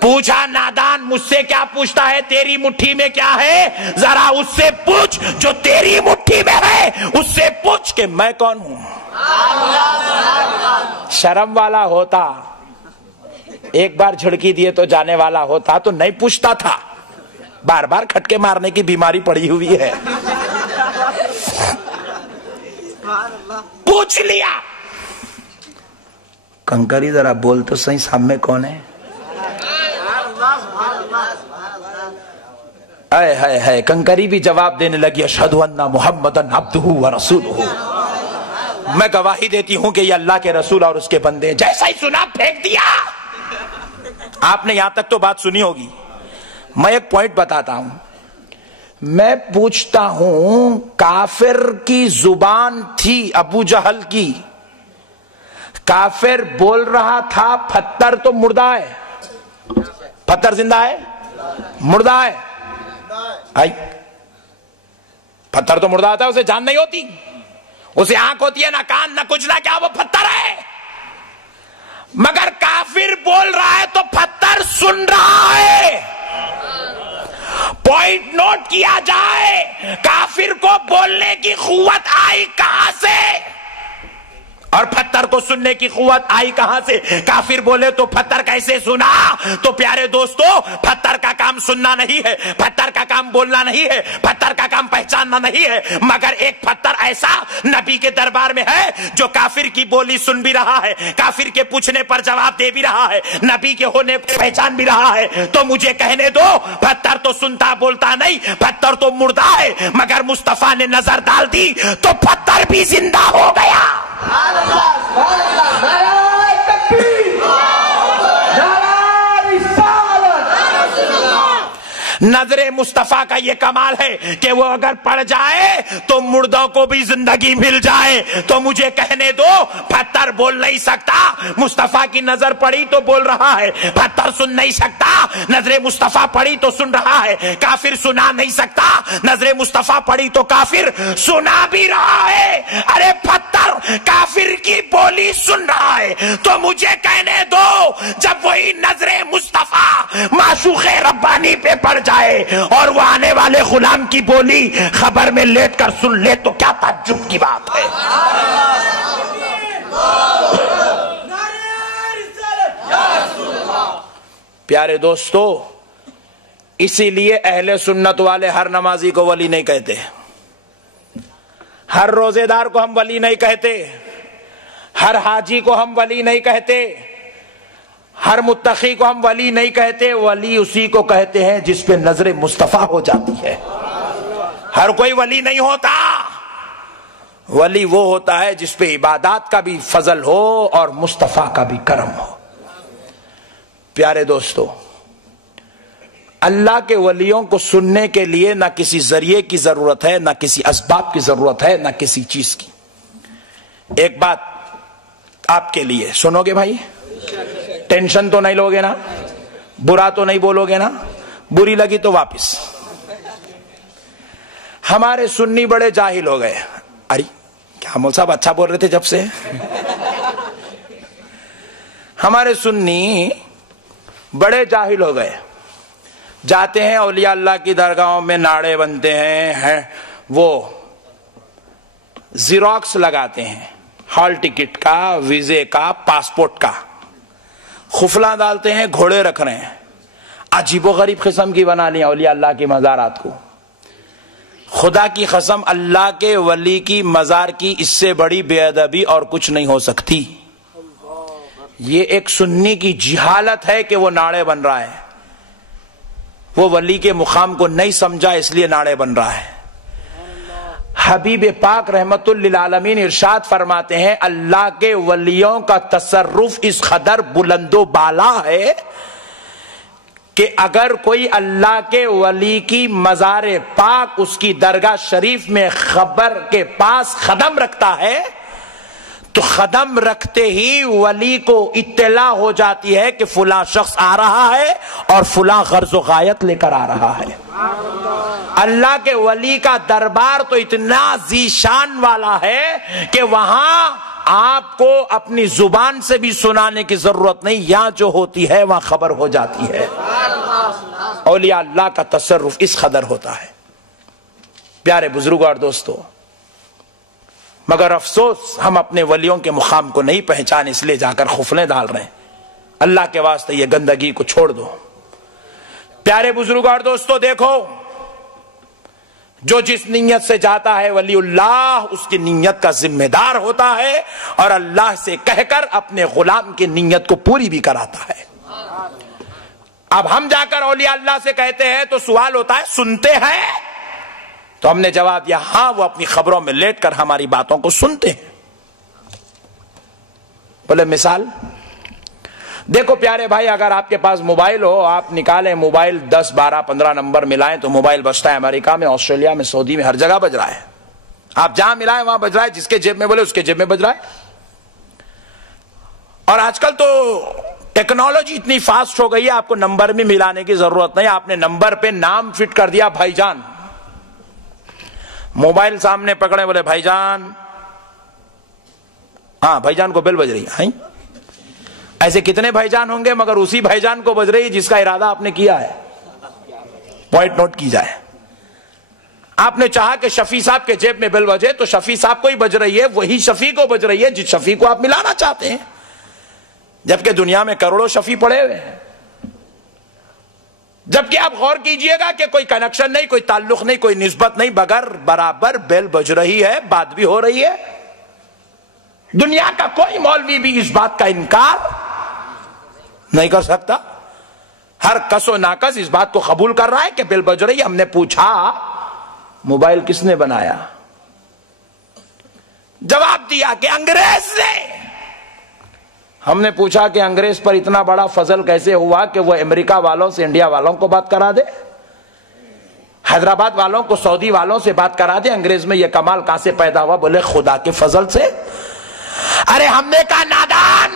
پوچھا نادان مجھ سے کیا پوچھتا ہے، تیری مٹھی میں کیا ہے، ذرا اس سے پوچھ جو تیری مٹھی میں ہے، اس سے پوچھ کہ میں کون ہوں۔ شرم والا ہوتا، ایک بار جھڑکی دیے تو جانے والا ہوتا تو نہیں پوچھتا تھا، بار بار کھٹکے مارنے کی بیماری پڑی ہوئی ہے، پوچھ لیا۔ کنکری ذرا بول تو صحیح سامنے کون ہے، اے ہے ہے کنکری بھی جواب دینے لگی، اشہد ان محمدن عبدہ ورسولہ، میں گواہی دیتی ہوں کہ یہ اللہ کے رسول اور اس کے بندے، جیسا ہی سنا پھینک دیا۔ آپ نے یہاں تک تو بات سنی ہوگی، میں ایک پوائنٹ بتاتا ہوں، میں پوچھتا ہوں کافر کی زبان تھی ابو جہل کی، کافر بول رہا تھا پتھر تو مردہ ہے، پتھر زندہ ہے مردہ ہے، آئی پتھر تو مردہ ہوتا ہے، اسے جان نہیں ہوتی، اسے آنکھ ہوتی ہے نہ کان نہ کچھ نہ کیا، وہ پتھر ہے، مگر کافر بول رہا ہے تو پتھر سن رہا ہے۔ پوائنٹ نوٹ کیا جائے، کافر کو بولنے کی قوت آئی کہاں سے؟ اور پتھر کو سننے کی قوت آئی کہاں سے؟ کافر بولے تو پتھر کیسے سنا؟ تو پیارے دوستو، پتھر کا کام سننا نہیں ہے، پتھر کا کام بولنا نہیں ہے، پتھر کا کام پہچاننا نہیں ہے، مگر ایک پتھر ایسا نبی کے دربار میں ہے جو کافر کی بولی سن بھی رہا ہے، کافر کے پوچھنے پر جواب دے بھی رہا ہے، نبی کے ہونے پر پہچان بھی رہا ہے۔ تو مجھے کہنے دو، پتھر تو سنتا بولتا نہیں، پتھر تو مردہ ہے، مگر مصطفیٰ نے نظر ڈال دی تو پتھر بھی زندہ ہو گیا۔ نظر مصطفیٰ کا یہ کمال ہے کہ وہ اگر پڑ جائے تو مردوں کو بھی زندگی مل جائے۔ تو مجھے کہنے دو، پتھر بول نہیں سکتا، مصطفیٰ کی نظر پڑی تو بول رہا ہے، پتھر سن نہیں سکتا، نظر مصطفیٰ پڑی تو سن رہا ہے، کافر سنا نہیں سکتا، نظر مصطفیٰ پڑی تو کافر سنا بھی رہا ہے۔ ارے پتھر کافر کی بولی سن رہا ہے، تو مجھے کہنے دو، جب وہی نظر مصطفیٰ معشوق ربانی پہ پڑ جائے اور وہ آنے والے غلام کی بولی خبر میں لیٹ کر سن لے تو کیا تعجب کی بات ہے۔ پیارے دوستو، اسی لیے اہل سنت والے ہر نمازی کو ولی نہیں کہتے، ہر روزے دار کو ہم ولی نہیں کہتے، ہر حاجی کو ہم ولی نہیں کہتے، ہر متقی کو ہم ولی نہیں کہتے۔ ولی اسی کو کہتے ہیں جس پہ نظر مصطفیٰ ہو جاتی ہے۔ ہر کوئی ولی نہیں ہوتا، ولی وہ ہوتا ہے جس پہ عبادات کا بھی فضل ہو اور مصطفیٰ کا بھی کرم ہو۔ پیارے دوستو، اللہ کے ولیوں کو سننے کے لیے نہ کسی ذریعے کی ضرورت ہے، نہ کسی اسباب کی ضرورت ہے، نہ کسی چیز کی۔ ایک بات آپ کے لیے سنو گے بھائی؟ ٹینشن تو نہیں لوگے نا؟ برا تو نہیں بولو گے نا؟ بری لگی تو واپس۔ ہمارے سنی بڑے جاہل ہو گئے۔ ارے کیا مول صاحب اچھا بول رہے تھے جب سے؟ ہمارے سنی بڑے جاہل ہو گئے، جاتے ہیں اولیاء اللہ کی درگاہوں میں، ناڑے بنتے ہیں، وہ زیروکس لگاتے ہیں، ہال ٹکٹ کا، ویزے کا، پاسپورٹ کا، خفلا ڈالتے ہیں، گھوڑے رکھ رہے ہیں، عجیب و غریب قسم کی بنا لیا اولیاء اللہ کی مزارات کو۔ خدا کی قسم، اللہ کے ولی کی مزار کی اس سے بڑی بے ادبی اور کچھ نہیں ہو سکتی۔ یہ ایک سنی کی جہالت ہے کہ وہ ناڑے بن رہا ہے، وہ ولی کے مقام کو نہیں سمجھا اس لیے ناڑے بن رہا ہے۔ حبیب پاک رحمت للعالمین ارشاد فرماتے ہیں، اللہ کے ولیوں کا تصرف اس قدر بلند و بالا ہے کہ اگر کوئی اللہ کے ولی کی مزار پاک، اس کی درگاہ شریف میں خبر کے پاس قدم رکھتا ہے تو قدم رکھتے ہی ولی کو اطلاع ہو جاتی ہے کہ فلاں شخص آ رہا ہے اور فلاں غرض و غایت لے کر آ رہا ہے۔ اللہ کے ولی کا دربار تو اتنا ذیشان والا ہے کہ وہاں آپ کو اپنی زبان سے بھی سنانے کی ضرورت نہیں، یہاں جو ہوتی ہے وہاں خبر ہو جاتی ہے۔ اولیاء اللہ کا تصرف اس قدر ہوتا ہے۔ پیارے بزرگوں اور دوستو، مگر افسوس ہم اپنے ولیوں کے مقام کو نہیں پہچان، اس لیے جا کر خفلیں ڈال رہے ہیں۔ اللہ کے واسطے یہ گندگی کو چھوڑ دو۔ پیارے بزرگوں اور دوستو، دیکھو، جو جس نیت سے جاتا ہے ولی اللہ اس کی نیت کا ذمہ دار ہوتا ہے اور اللہ سے کہہ کر اپنے غلام کی نیت کو پوری بھی کراتا ہے۔ اب ہم جا کر اولیاء اللہ سے کہتے ہیں تو سوال ہوتا ہے، سنتے ہیں؟ تو ہم نے جواب دیا، ہاں، وہ اپنی خبروں میں لیٹ کر ہماری باتوں کو سنتے ہیں۔ بولے مثال؟ دیکھو پیارے بھائی، اگر آپ کے پاس موبائل ہو، آپ نکالیں موبائل، 10 12 15 نمبر ملائیں تو موبائل بجتا ہے۔ امریکہ میں، آسٹریلیا میں، سعودی میں، ہر جگہ بج رہا ہے۔ آپ جہاں ملائیں وہاں بج رہا ہے، جس کے جیب میں بولے اس کے جیب میں بج رہا ہے۔ اور آج کل تو ٹیکنالوجی اتنی فاسٹ ہو گئی ہے، آپ کو نمبر بھی ملانے کی ضرورت نہیں، آپ نے نمبر پہ نام فٹ کر دیا، بھائی جان۔ موبائل سامنے پکڑے، بولے بھائی جان، ہاں بھائی جان کو بیل بج رہی ہے۔ ایسے کتنے بھائی جان ہوں گے، مگر اسی بھائی جان کو بج رہی ہے جس کا ارادہ آپ نے کیا ہے۔ پوائنٹ نوٹ کی جائے۔ آپ نے چاہا کہ شفیع صاحب کے جیب میں بیل بجے تو شفیع صاحب کو ہی بج رہی ہے، وہی شفیع کو بج رہی ہے جس شفیع کو آپ ملانا چاہتے ہیں، جبکہ دنیا میں کروڑوں شفیع پڑے ہوئے ہیں۔ جبکہ آپ غور کیجئے گا کہ کوئی کنیکشن نہیں، کوئی تعلق نہیں، کوئی نسبت نہیں، مگر برابر بیل بج رہی ہے، بات بھی ہو رہی ہے۔ دنیا کا کوئی مولوی بھی اس بات کا انکار نہیں کر سکتا، ہر کس و ناکس اس بات کو قبول کر رہا ہے کہ بیل بج رہی ہے۔ ہم نے پوچھا موبائل کس نے بنایا؟ جواب دیا کہ انگریز نے۔ ہم نے پوچھا کہ انگریز پر اتنا بڑا فضل کیسے ہوا کہ وہ امریکہ والوں سے انڈیا والوں کو بات کرا دے، حیدرآباد والوں کو سعودی والوں سے بات کرا دے؟ انگریز میں یہ کمال کہاں سے پیدا ہوا؟ بولے خدا کے فضل سے۔ ارے ہم نے کہا نادان،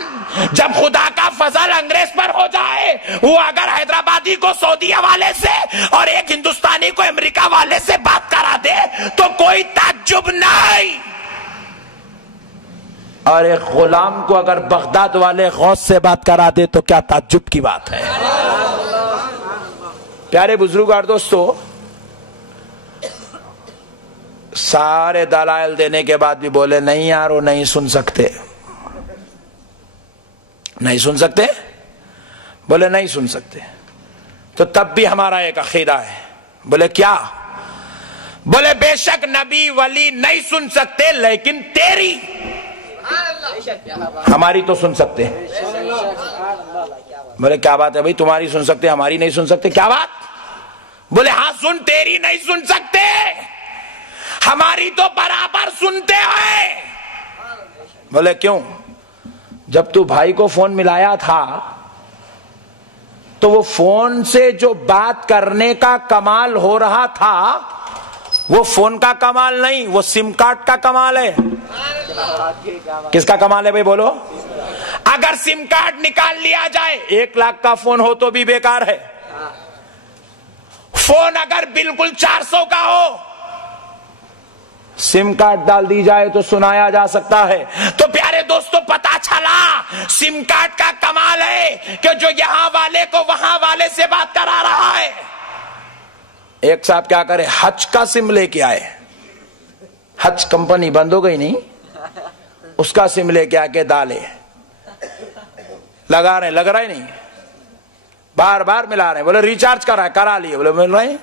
جب خدا کا فضل انگریز پر ہو جائے، وہ اگر حیدرآبادی کو سعودی والے سے اور ایک ہندوستانی کو امریکہ والے سے بات کرا دے تو کوئی تعجب نہیں، اور ایک غلام کو اگر بغداد والے غوث سے بات کرا دے تو کیا تعجب کی بات ہے؟ پیارے بزرگ اور دوستو، سارے دلائل دینے کے بعد بھی بولے نہیں یار وہ نہیں سن سکتے، نہیں سن سکتے، بولے نہیں سن سکتے۔ تو تب بھی ہمارا ایک عقیدہ ہے، بولے کیا؟ بولے بے شک نبی ولی نہیں سن سکتے لیکن تیری ہماری تو سن سکتے ہیں۔ بولے کیا بات ہے بھائی، تمہاری سن سکتے ہماری نہیں سن سکتے، کیا بات؟ بولے ہاں سن، تیری نہیں سن سکتے، ہماری تو برابر سنتے ہیں۔ بولے کیوں؟ جب تو بھائی کو فون ملایا تھا تو وہ فون سے جو بات کرنے کا کمال ہو رہا تھا وہ فون کا کمال نہیں، وہ سم کارڈ کا کمال ہے۔ کس کا کمال ہے بھائی بولو؟ اگر سم کارڈ نکال لیا جائے 1,00,000 کا فون ہو تو بھی بیکار ہے، فون اگر بالکل 400 کا ہو سم کارڈ ڈال دی جائے تو سنایا جا سکتا ہے۔ تو پیارے دوستو پتا چلا سم کارڈ کا کمال ہے کہ جو یہاں والے کو وہاں والے سے بات کرا رہا ہے۔ ایک صاحب کیا کرے، حج کا سم لے کے آئے، حج کمپنی بند ہو گئی نہیں، اس کا سم لے کے آ کے ڈالے، لگا رہے، لگ رہا ہی نہیں، بار بار ملا رہے، بولے ریچارج کرا لیے، بولے مل رہے ہیں۔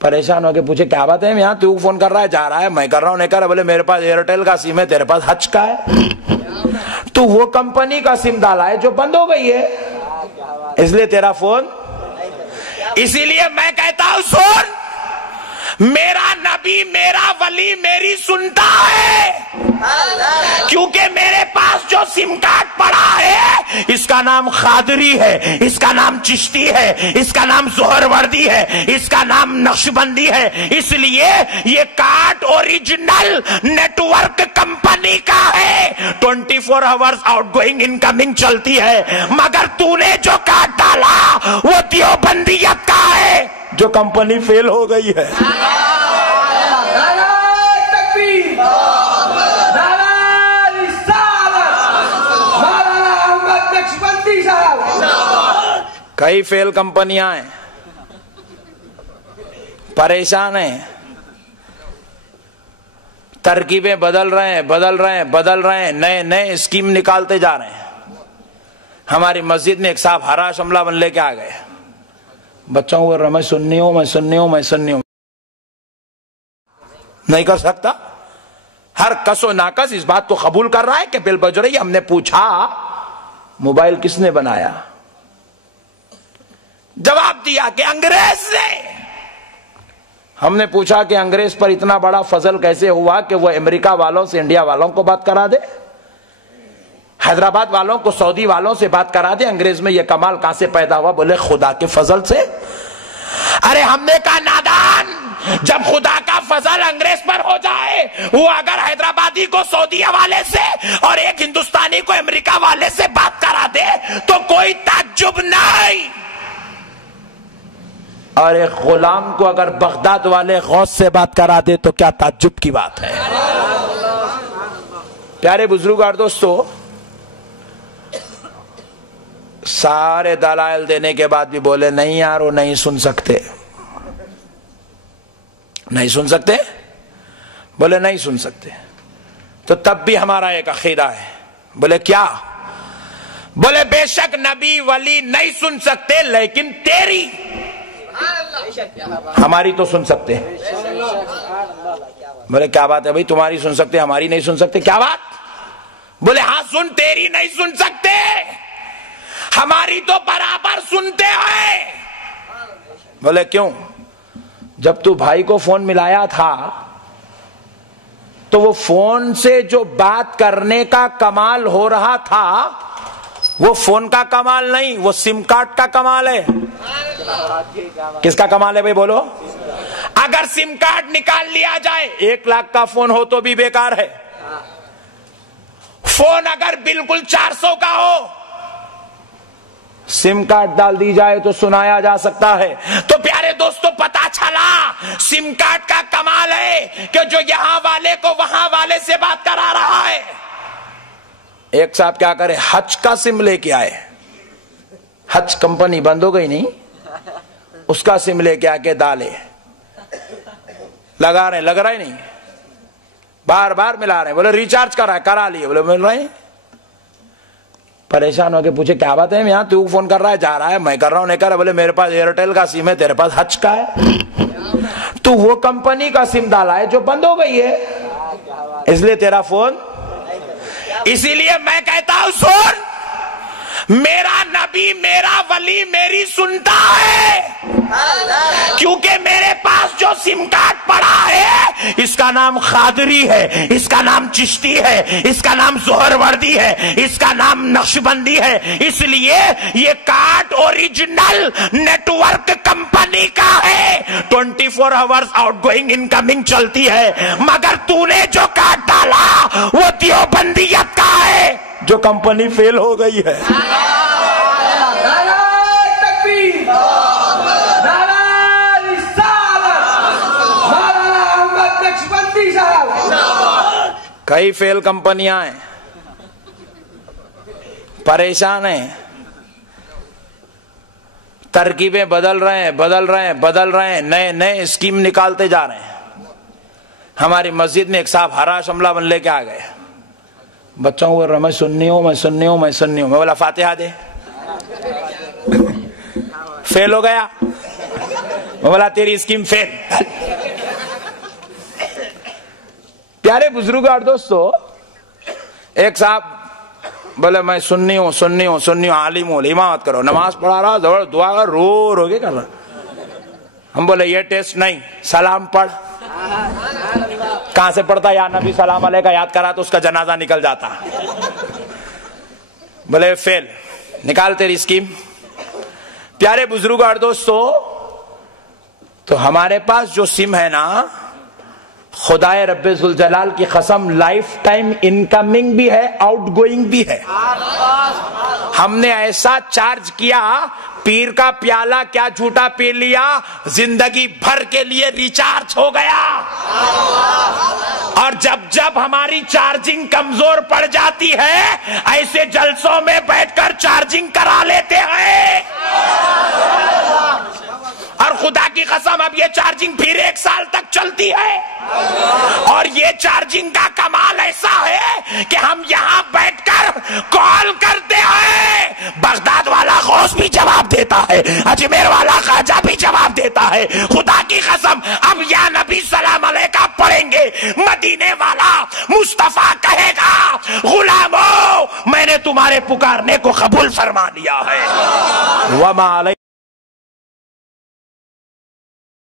پریشان ہو کے پوچھے کیا بات ہے، یہاں تو فون کر رہا ہے، جا رہا ہے، میں کر رہا ہوں، نہیں کر رہا، بولے میرے پاس ایئرٹیل کا سم ہے، تیرے پاس حج کا ہے، تو وہ کمپنی کا سم ڈالا ہے جو بند ہو گئی ہے، اس لیے تیرا فون۔ اسی لیے میں کہتا ہوں سن، میرا نبی میرا ولی میری سنتا ہے، کیونکہ میرے پاس جو سم کارڈ پڑا ہے اس کا نام قادری ہے، اس کا نام چشتی ہے، اس کا نام سہروردی ہے، اس کا نام نقشبندی ہے۔ اس لیے یہ card original network company کا ہے، 24 آورز آؤٹ گوئنگ انکمنگ چلتی ہے، مگر تو نے جو کارڈ ڈالا وہ دیوبندیت کا ہے جو کمپنی فیل ہو گئی ہے۔ کئی فیل کمپنیاں ہیں، پریشان ہیں، ترکیبیں بدل رہے ہیں، نئے اسکیم نکالتے جا رہے ہیں۔ ہماری مسجد میں ایک صاحب ہرا شملہ بن لے کے آ گئے، بچوں کو میں سننی ہوں، نہیں کر سکتا، ہر کس و ناکس اس بات کو قبول کر رہا ہے کہ بیل بج رہی ہے۔ ہم نے پوچھا موبائل کس نے بنایا؟ جواب دیا کہ انگریز نے۔ ہم نے پوچھا کہ انگریز پر اتنا بڑا فضل کیسے ہوا کہ وہ امریکہ والوں سے انڈیا والوں کو بات کرا دے، حیدرآباد والوں کو سعودی والوں سے بات کرا دے؟ انگریز میں یہ کمال کہاں سے پیدا ہوا؟ بولے خدا کے فضل سے۔ ارے ہم نے کہا نادان، جب خدا کا فضل انگریز پر ہو جائے، وہ اگر حیدرآبادی کو سعودی والے سے اور ایک ہندوستانی کو امریکہ والے سے بات کرا دے تو کوئی تعجب نہیں، اور ایک غلام کو اگر بغداد والے غوث سے بات کرا دے تو کیا تعجب کی بات ہے؟ پیارے بزرگ اور دوستو، سارے دلائل دینے کے بعد بھی بولے نہیں یار وہ نہیں سن سکتے، نہیں سن سکتے؟ بولے نہیں سن سکتے. تو تب بھی ہمارا ایک عقیدہ ہے. بولے کیا؟ بولے بے شک نبی ولی نہیں سن سکتے لیکن تیری ہماری تو سن سکتے. بولے کیا بات ہے بھائی، تمہاری سن سکتے ہماری نہیں سن سکتے، کیا بات؟ بولے ہاں سن، تیری نہیں سن سکتے، ہماری تو برابر سنتے ہیں. بولے کیوں؟ جب تو بھائی کو فون ملایا تھا تو وہ فون سے جو بات کرنے کا کمال ہو رہا تھا وہ فون کا کمال نہیں، وہ سم کارڈ کا کمال ہے. کس کا کمال ہے بھائی بولو؟ اگر سم کارڈ نکال لیا جائے 1 لاکھ کا فون ہو تو بھی بیکار ہے. فون اگر بالکل 400 کا ہو، سم کارڈ ڈال دی جائے تو سنایا جا سکتا ہے. تو پیارے دوستو پتا چلا سم کارڈ کا کمال ہے کہ جو یہاں والے کو وہاں والے سے بات کرا رہا ہے. ایک صاحب کیا کرے، حج کا سم لے کے آئے، حج کمپنی بند ہو گئی نہیں، اس کا سم لے کے آ کے ڈالے، لگا رہے، لگ رہا ہی نہیں، بار بار ملا رہے. بولے ریچارج کرا لیے، بولے مل رہے ہیں. پریشان ہو کے پوچھے کیا بات ہے، یہاں تو فون کر رہا ہے، جا رہا ہے، میں کر رہا ہوں، نہیں کر رہا. بولے میرے پاس ایئرٹیل کا سم ہے، تیرے پاس حج کا ہے. تو وہ کمپنی کا سم ڈالا ہے جو بند ہو گئی ہے، اس لیے تیرا فون. اسی لیے میں کہتا ہوں سن، میرا نبی میرا ولی میری سنتا ہے، کیونکہ میرے پاس جو سم کارڈ پڑا ہے اس کا نام قادری ہے، اس کا نام چشتی ہے، اس کا نام زہر وردی ہے، اس کا نام نقشبندی ہے. اس لیے یہ card original network company کا ہے، 24 hours outgoing incoming چلتی ہے. مگر تو نے جو کارڈ ڈالا وہ دیوبندیت کا ہے جو کمپنی فیل ہو گئی ہے. کئی فیل کمپنیاں ہیں، پریشان ہیں، ترکیبیں بدل رہے ہیں، نئے اسکیم نکالتے جا رہے ہیں. ہماری مسجد میں ایک صاحب ہرا شملہ بن لے کے آ گئے، بچوں کو بول رہا میں سننی ہوں. میں بولا فاتحہ دے، فیل ہو گیا. میں بولا تیری اسکیم فیل. پیارے بزرگ اور دوستو، ایک صاحب بولے میں سننی ہوں، عالم ہوں، امامت کرو، نماز پڑھا رہا، زبر دعا رو کے کر رہا. ہم بولے یہ ٹیسٹ نہیں، سلام پڑھ. کہاں سے پڑھتا؟ یا نبی سلام علیہ کا یاد کرا تو اس کا جنازہ نکل جاتا. بولے فیل، نکال تیری اسکیم. پیارے بزرگ اور دوستو، تو ہمارے پاس جو سم ہے نا، خدائے رب ذوالجلال کی قسم لائف ٹائم انکمنگ بھی ہے، آؤٹ گوئنگ بھی ہے. ہم نے ایسا چارج کیا، پیر کا پیالہ کیا جھوٹا پی لیا، زندگی بھر کے لیے ریچارج ہو گیا. اور جب ہماری چارجنگ کمزور پڑ جاتی ہے ایسے جلسوں میں بیٹھ کر چارجنگ کرا لیتے ہیں. اور خدا کی قسم اب یہ چارجنگ پھر 1 سال تک چلتی ہے. اور یہ چارجنگ کا کمال ایسا ہے کہ ہم یہاں بیٹھ کر کال کرتے ہیں، بغداد والا غوث بھی جواب دیتا ہے، اجمیر والا خواجہ بھی جواب دیتا ہے. خدا کی قسم اب یا نبی سلام علیہ کا پڑھیں گے، مدینے والا مصطفیٰ کہے گا غلامو میں نے تمہارے پکارنے کو قبول فرما لیا ہے. وما